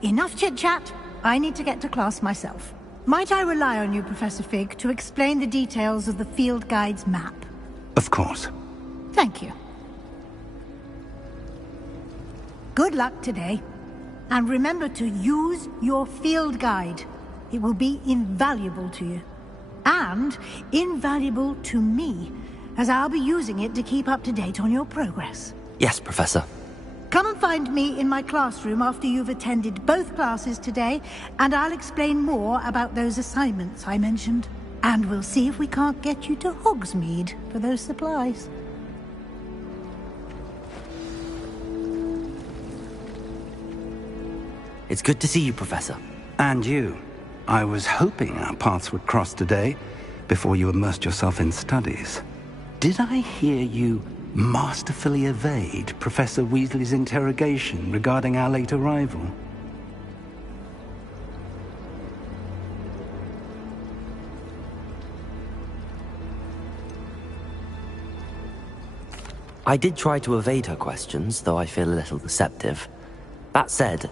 Enough chit-chat. I need to get to class myself. Might I rely on you, Professor Fig, to explain the details of the field guide's map? Of course. Thank you. Good luck today. And remember to use your field guide. It will be invaluable to you. And invaluable to me, as I'll be using it to keep up to date on your progress. Yes, Professor. Come and find me in my classroom after you've attended both classes today, and I'll explain more about those assignments I mentioned. And we'll see if we can't get you to Hogsmeade for those supplies. It's good to see you, Professor. And you. I was hoping our paths would cross today, before you immersed yourself in studies. Did I hear you masterfully evade Professor Weasley's interrogation regarding our late arrival? I did try to evade her questions, though I feel a little deceptive. That said,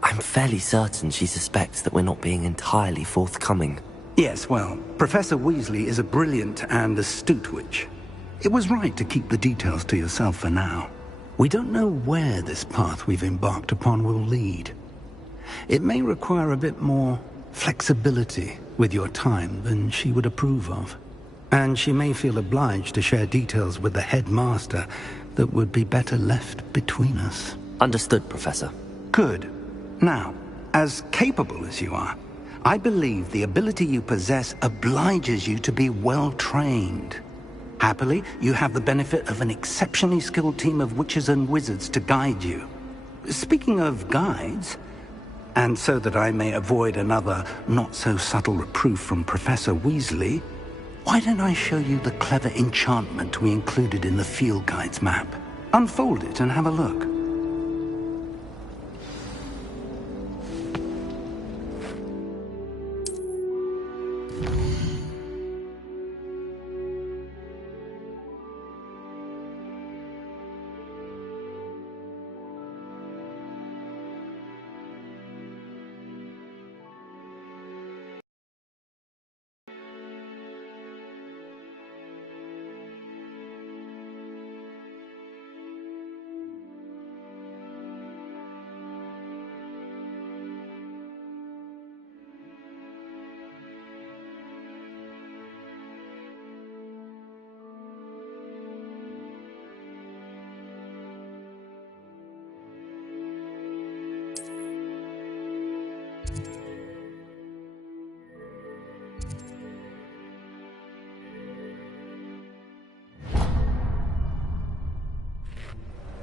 I'm fairly certain she suspects that we're not being entirely forthcoming. Yes, well, Professor Weasley is a brilliant and astute witch. It was right to keep the details to yourself for now. We don't know where this path we've embarked upon will lead. It may require a bit more flexibility with your time than she would approve of. And she may feel obliged to share details with the headmaster that would be better left between us. Understood, Professor. Good. Now, as capable as you are, I believe the ability you possess obliges you to be well trained. Happily, you have the benefit of an exceptionally skilled team of witches and wizards to guide you. Speaking of guides, and so that I may avoid another not-so-subtle reproof from Professor Weasley, why don't I show you the clever enchantment we included in the field guide's map? Unfold it and have a look.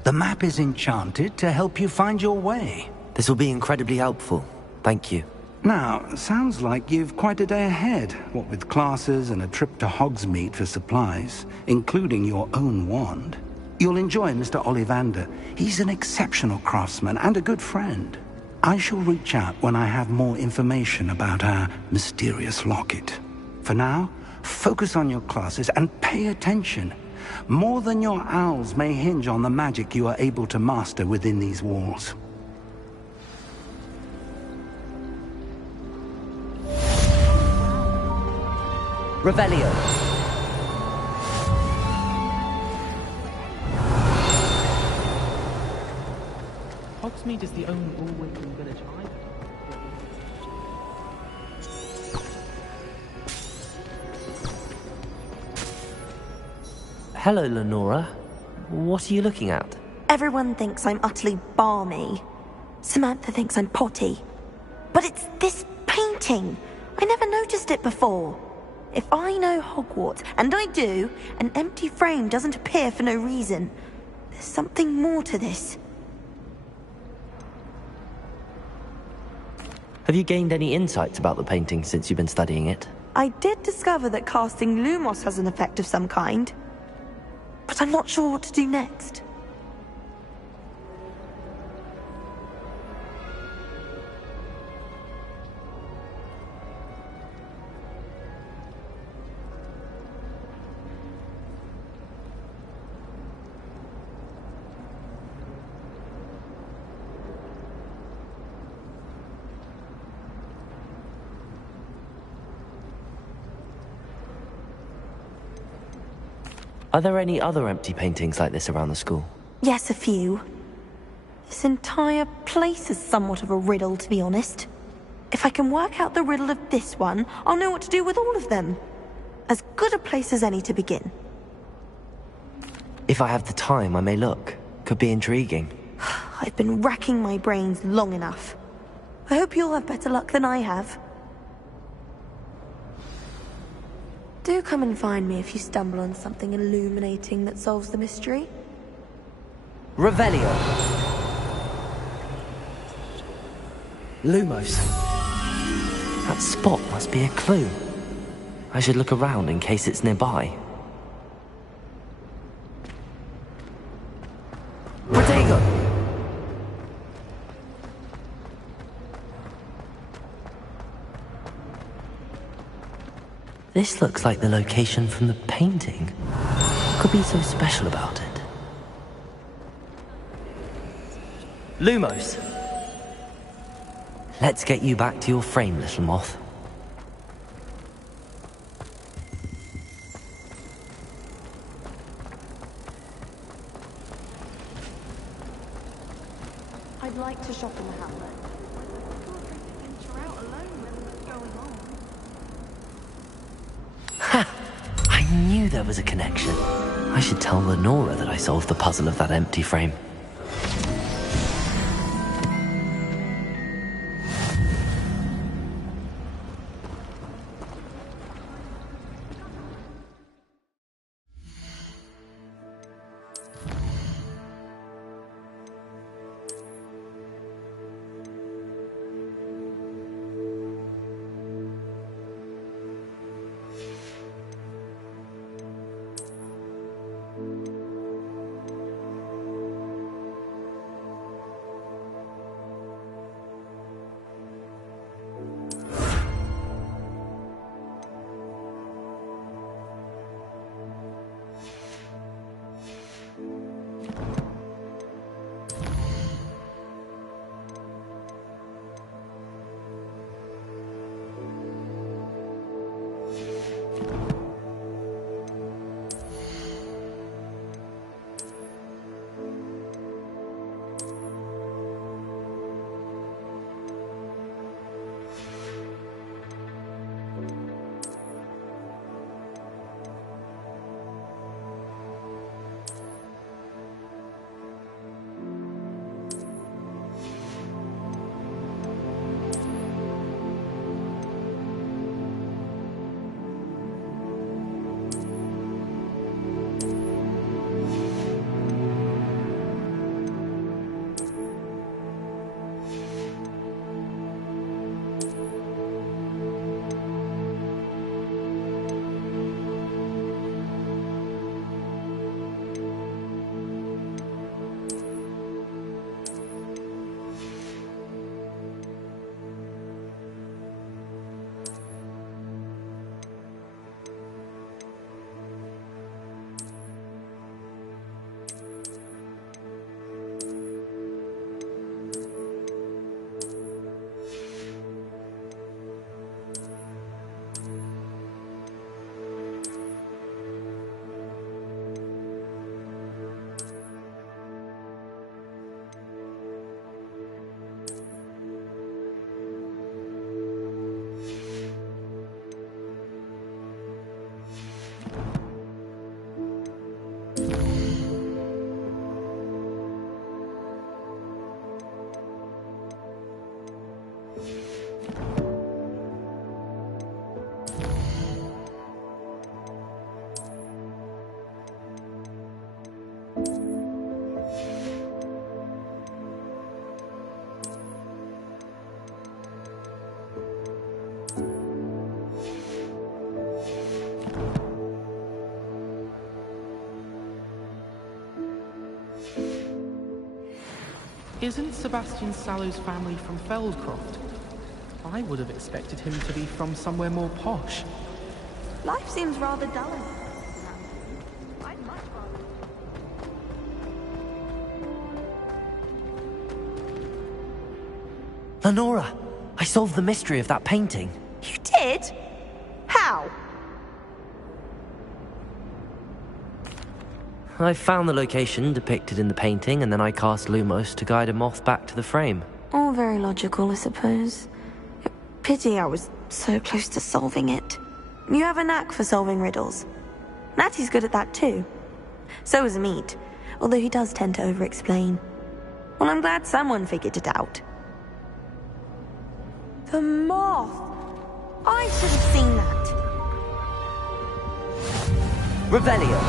The map is enchanted to help you find your way. This will be incredibly helpful. Thank you. Now, sounds like you've quite a day ahead, what with classes and a trip to Hogsmeade for supplies, including your own wand. You'll enjoy Mr. Ollivander. He's an exceptional craftsman and a good friend. I shall reach out when I have more information about our mysterious locket. For now, focus on your classes and pay attention. More than your owls may hinge on the magic you are able to master within these walls. Revelio. Hogsmeade is the only all-working village I've Hello, Lenora. What are you looking at? Everyone thinks I'm utterly balmy. Samantha thinks I'm potty. But it's this painting. I never noticed it before. If I know Hogwarts, and I do, an empty frame doesn't appear for no reason. There's something more to this. Have you gained any insights about the painting since you've been studying it? I did discover that casting Lumos has an effect of some kind. But I'm not sure what to do next. Are there any other empty paintings like this around the school? Yes, a few. This entire place is somewhat of a riddle, to be honest. If I can work out the riddle of this one, I'll know what to do with all of them. As good a place as any to begin. If I have the time, I may look. Could be intriguing. I've been racking my brains long enough. I hope you'll have better luck than I have. Do come and find me if you stumble on something illuminating that solves the mystery. Revelio. Lumos. That spot must be a clue. I should look around in case it's nearby. Protego! This looks like the location from the painting. What could be so special about it? Lumos! Let's get you back to your frame, little moth. I'd like to shop in the Hamlet. I knew there was a connection. I should tell Lenora that I solved the puzzle of that empty frame. Isn't Sebastian Sallow's family from Feldcroft? I would have expected him to be from somewhere more posh. Life seems rather dull. I'd much rather... Lenora, I solved the mystery of that painting. You did? How? I found the location depicted in the painting, and then I cast Lumos to guide a moth back to the frame. All very logical, I suppose. Pity I was so close to solving it. You have a knack for solving riddles. Natty's good at that too. So is Meat, although he does tend to over-explain. Well, I'm glad someone figured it out. The moth! I should have seen that. Revelio.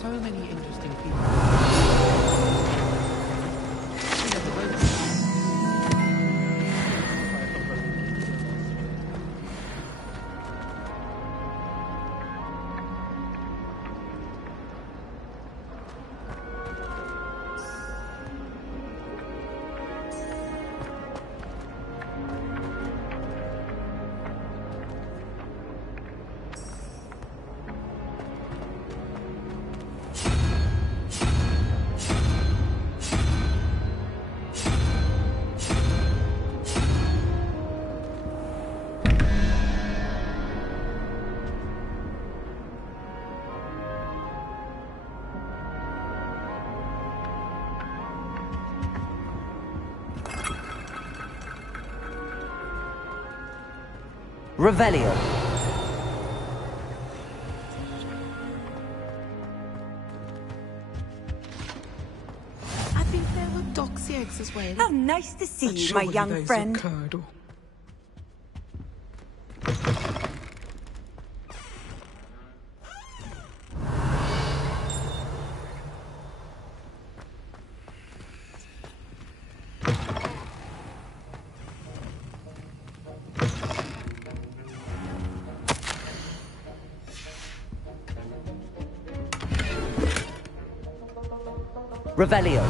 So many interesting people. Revelio. I've been there with Doxy eggs as well. How nice to see you, my young friend. Revelio.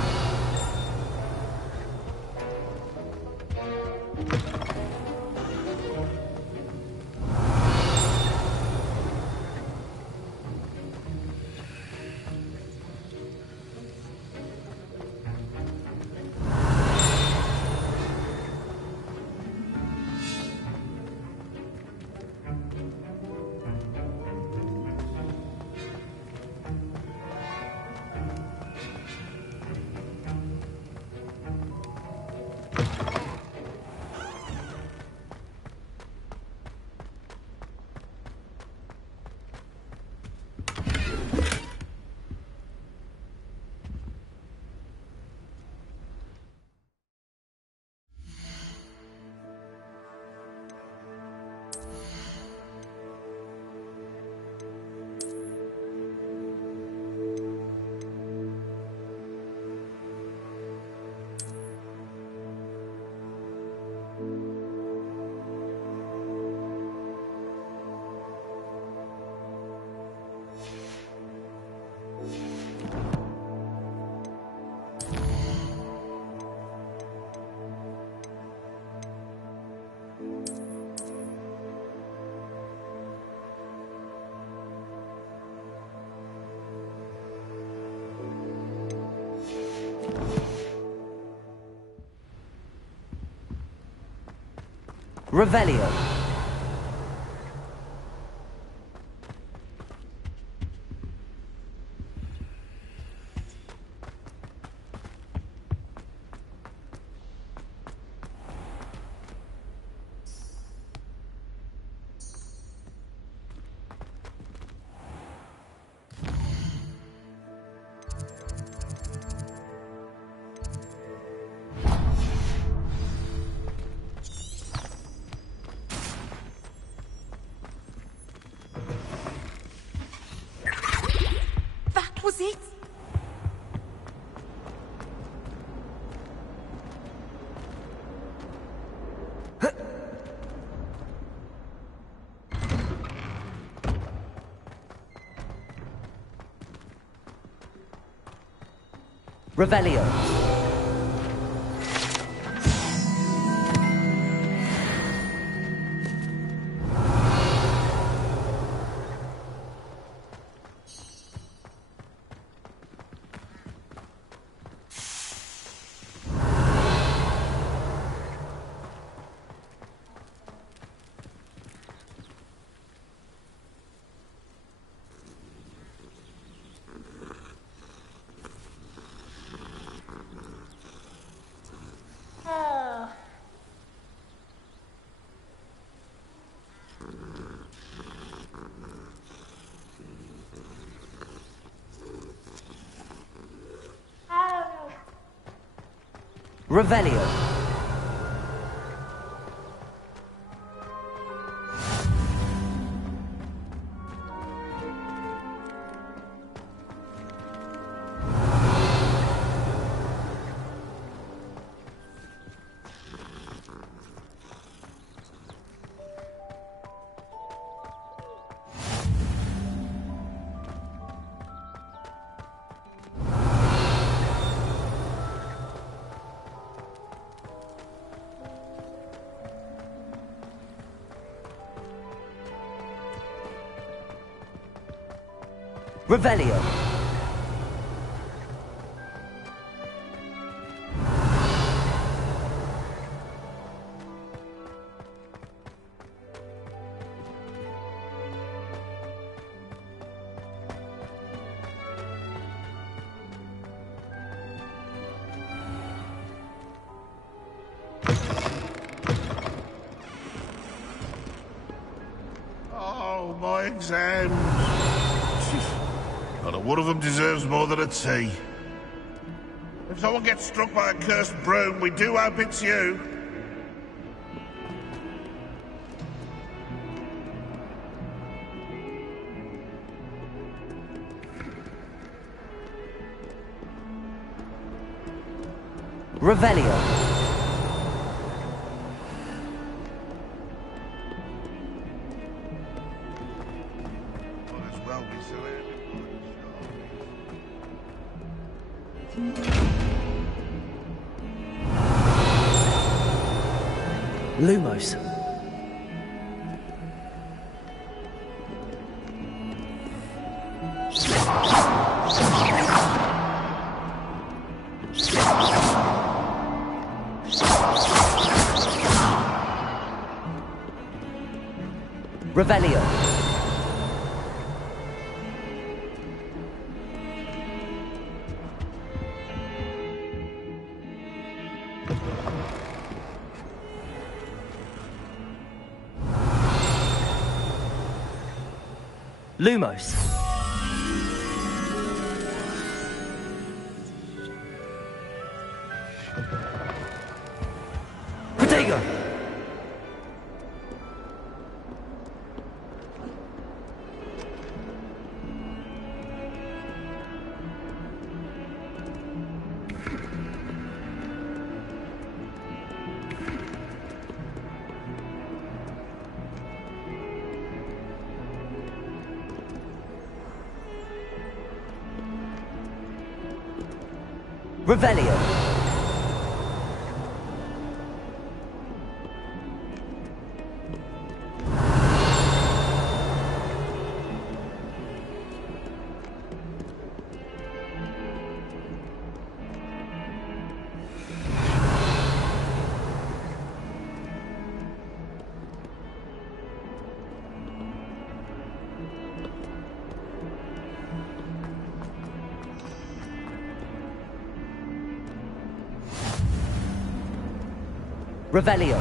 Revelio. Revelio. Revelio. Revelio. Oh, my exams. Not one of them deserves more than a tea. If someone gets struck by a cursed broom, we do hope it's you. Revelio. Lumos. Revelio. Lumos. Protego. Revelio. Revelio.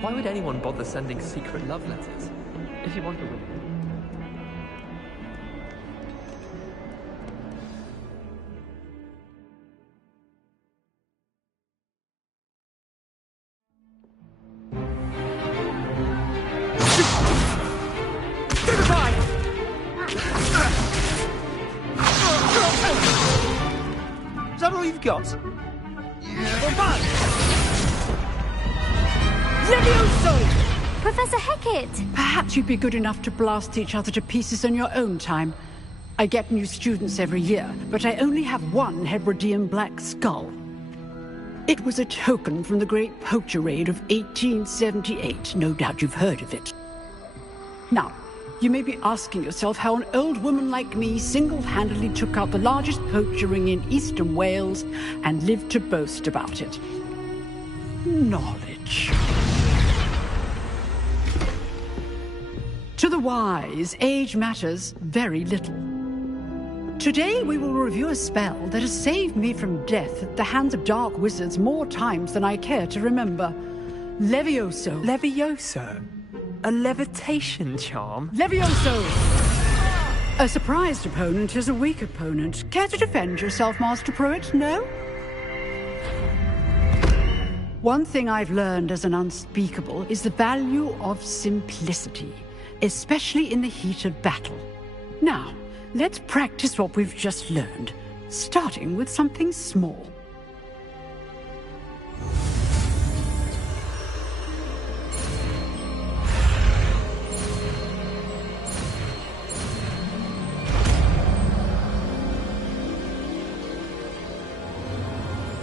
Why would anyone bother sending secret love letters? If you want to win. Is that all you've got? Levioso! Professor Hecat! Perhaps you'd be good enough to blast each other to pieces in your own time. I get new students every year, but I only have one Hebridean black skull. It was a token from the Great Poacher Raid of 1878. No doubt you've heard of it. Now, you may be asking yourself how an old woman like me single-handedly took out the largest poacher ring in eastern Wales and lived to boast about it. Knowledge. To the wise, age matters very little. Today we will review a spell that has saved me from death at the hands of dark wizards more times than I care to remember. Levioso. Levioso? A levitation charm? Levioso! A surprised opponent is a weak opponent. Care to defend yourself, Master Pruitt? No? One thing I've learned as an unspeakable is the value of simplicity, especially in the heat of battle. Now, let's practice what we've just learned, starting with something small.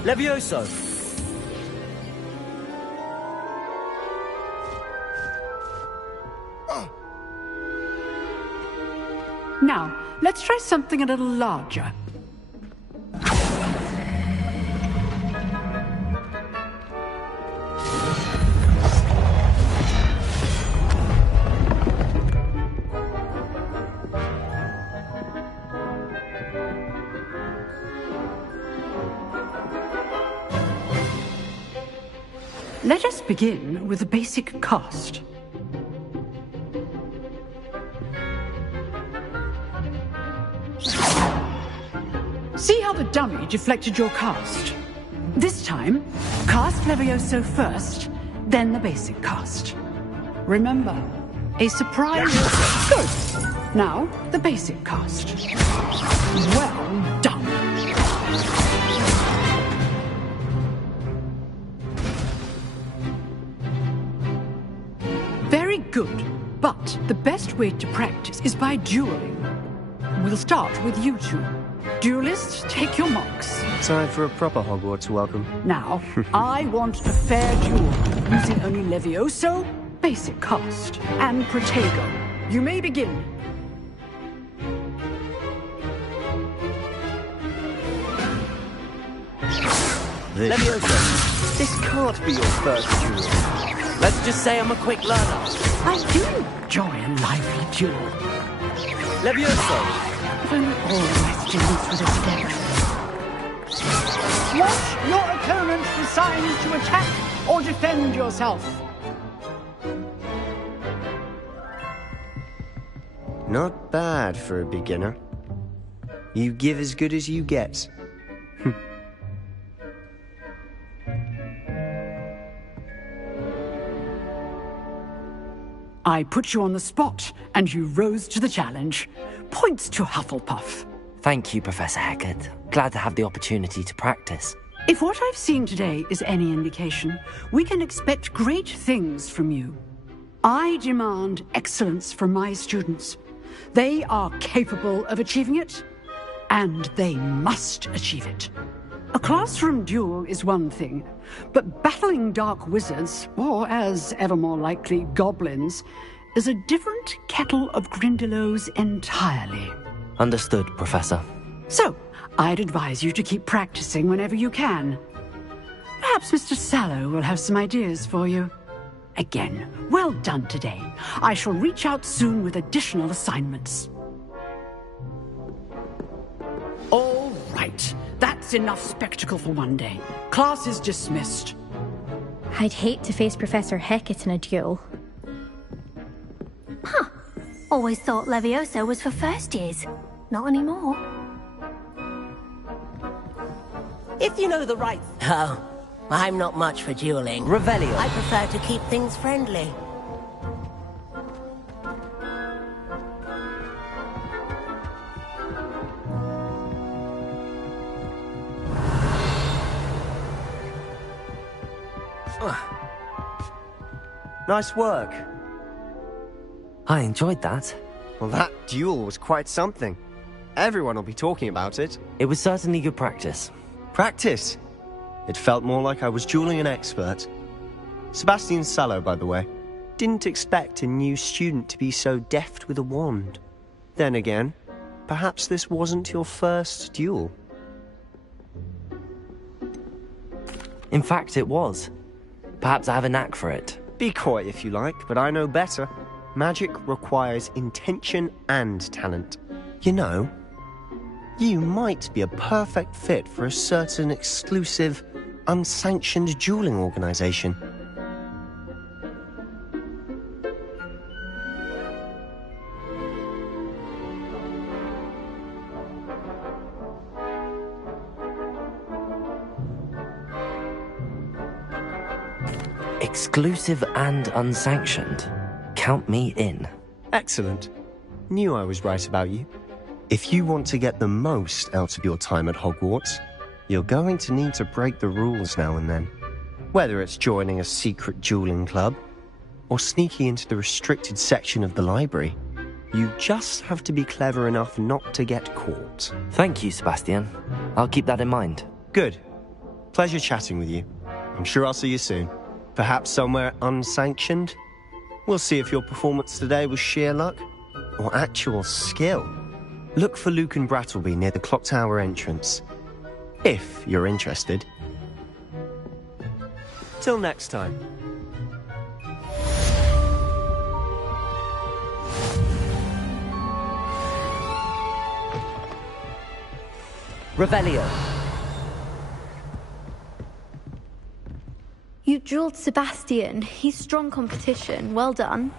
Levioso! Now, let's try something a little larger. Let us begin with the basic cast. See how the dummy deflected your cast? This time, cast Levioso first, then the basic cast. Remember, a surprise... Good! Now, the basic cast. Well done! Very good, but the best way to practice is by dueling. We'll start with you two. Duelists, take your marks. Time for a proper Hogwarts welcome. Now, I want a fair duel, using only Levioso, basic cast, and Protego. You may begin. Levioso! This can't be your first duel. Let's just say I'm a quick learner. I do enjoy a lively duel. Levioso! If only all my students were this dead. Watch your opponent decide to attack or defend yourself. Not bad for a beginner. You give as good as you get. I put you on the spot, and you rose to the challenge. Points to Hufflepuff. Thank you, Professor Hecat. Glad to have the opportunity to practice. If what I've seen today is any indication, we can expect great things from you. I demand excellence from my students. They are capable of achieving it, and they must achieve it. A classroom duel is one thing, but battling dark wizards, or as ever more likely, goblins, is a different kettle of Grindylows entirely. Understood, Professor. So, I'd advise you to keep practicing whenever you can. Perhaps Mr. Sallow will have some ideas for you. Again, well done today. I shall reach out soon with additional assignments. All right. That's enough spectacle for one day. Class is dismissed. I'd hate to face Professor Hecat in a duel. Huh. Always thought Levioso was for first years. Not anymore. If you know the right... Oh, I'm not much for dueling. Revelio. I prefer to keep things friendly. Nice work. I enjoyed that. Well, that duel was quite something. Everyone will be talking about it. It was certainly good practice. Practice? It felt more like I was dueling an expert. Sebastian Sallow, by the way. Didn't expect a new student to be so deft with a wand. Then again, perhaps this wasn't your first duel. In fact, it was. Perhaps I have a knack for it. Be coy if you like, but I know better. Magic requires intention and talent. You know, you might be a perfect fit for a certain exclusive, unsanctioned dueling organization. Exclusive and unsanctioned. Count me in. Excellent. Knew I was right about you. If you want to get the most out of your time at Hogwarts, you're going to need to break the rules now and then. Whether it's joining a secret dueling club, or sneaking into the restricted section of the library, you just have to be clever enough not to get caught. Thank you, Sebastian. I'll keep that in mind. Good. Pleasure chatting with you. I'm sure I'll see you soon. Perhaps somewhere unsanctioned? We'll see if your performance today was sheer luck or actual skill. Look for Luke and Brattleby near the clock tower entrance, if you're interested. Till next time. Revelio. You dueled Sebastian. He's strong competition. Well done.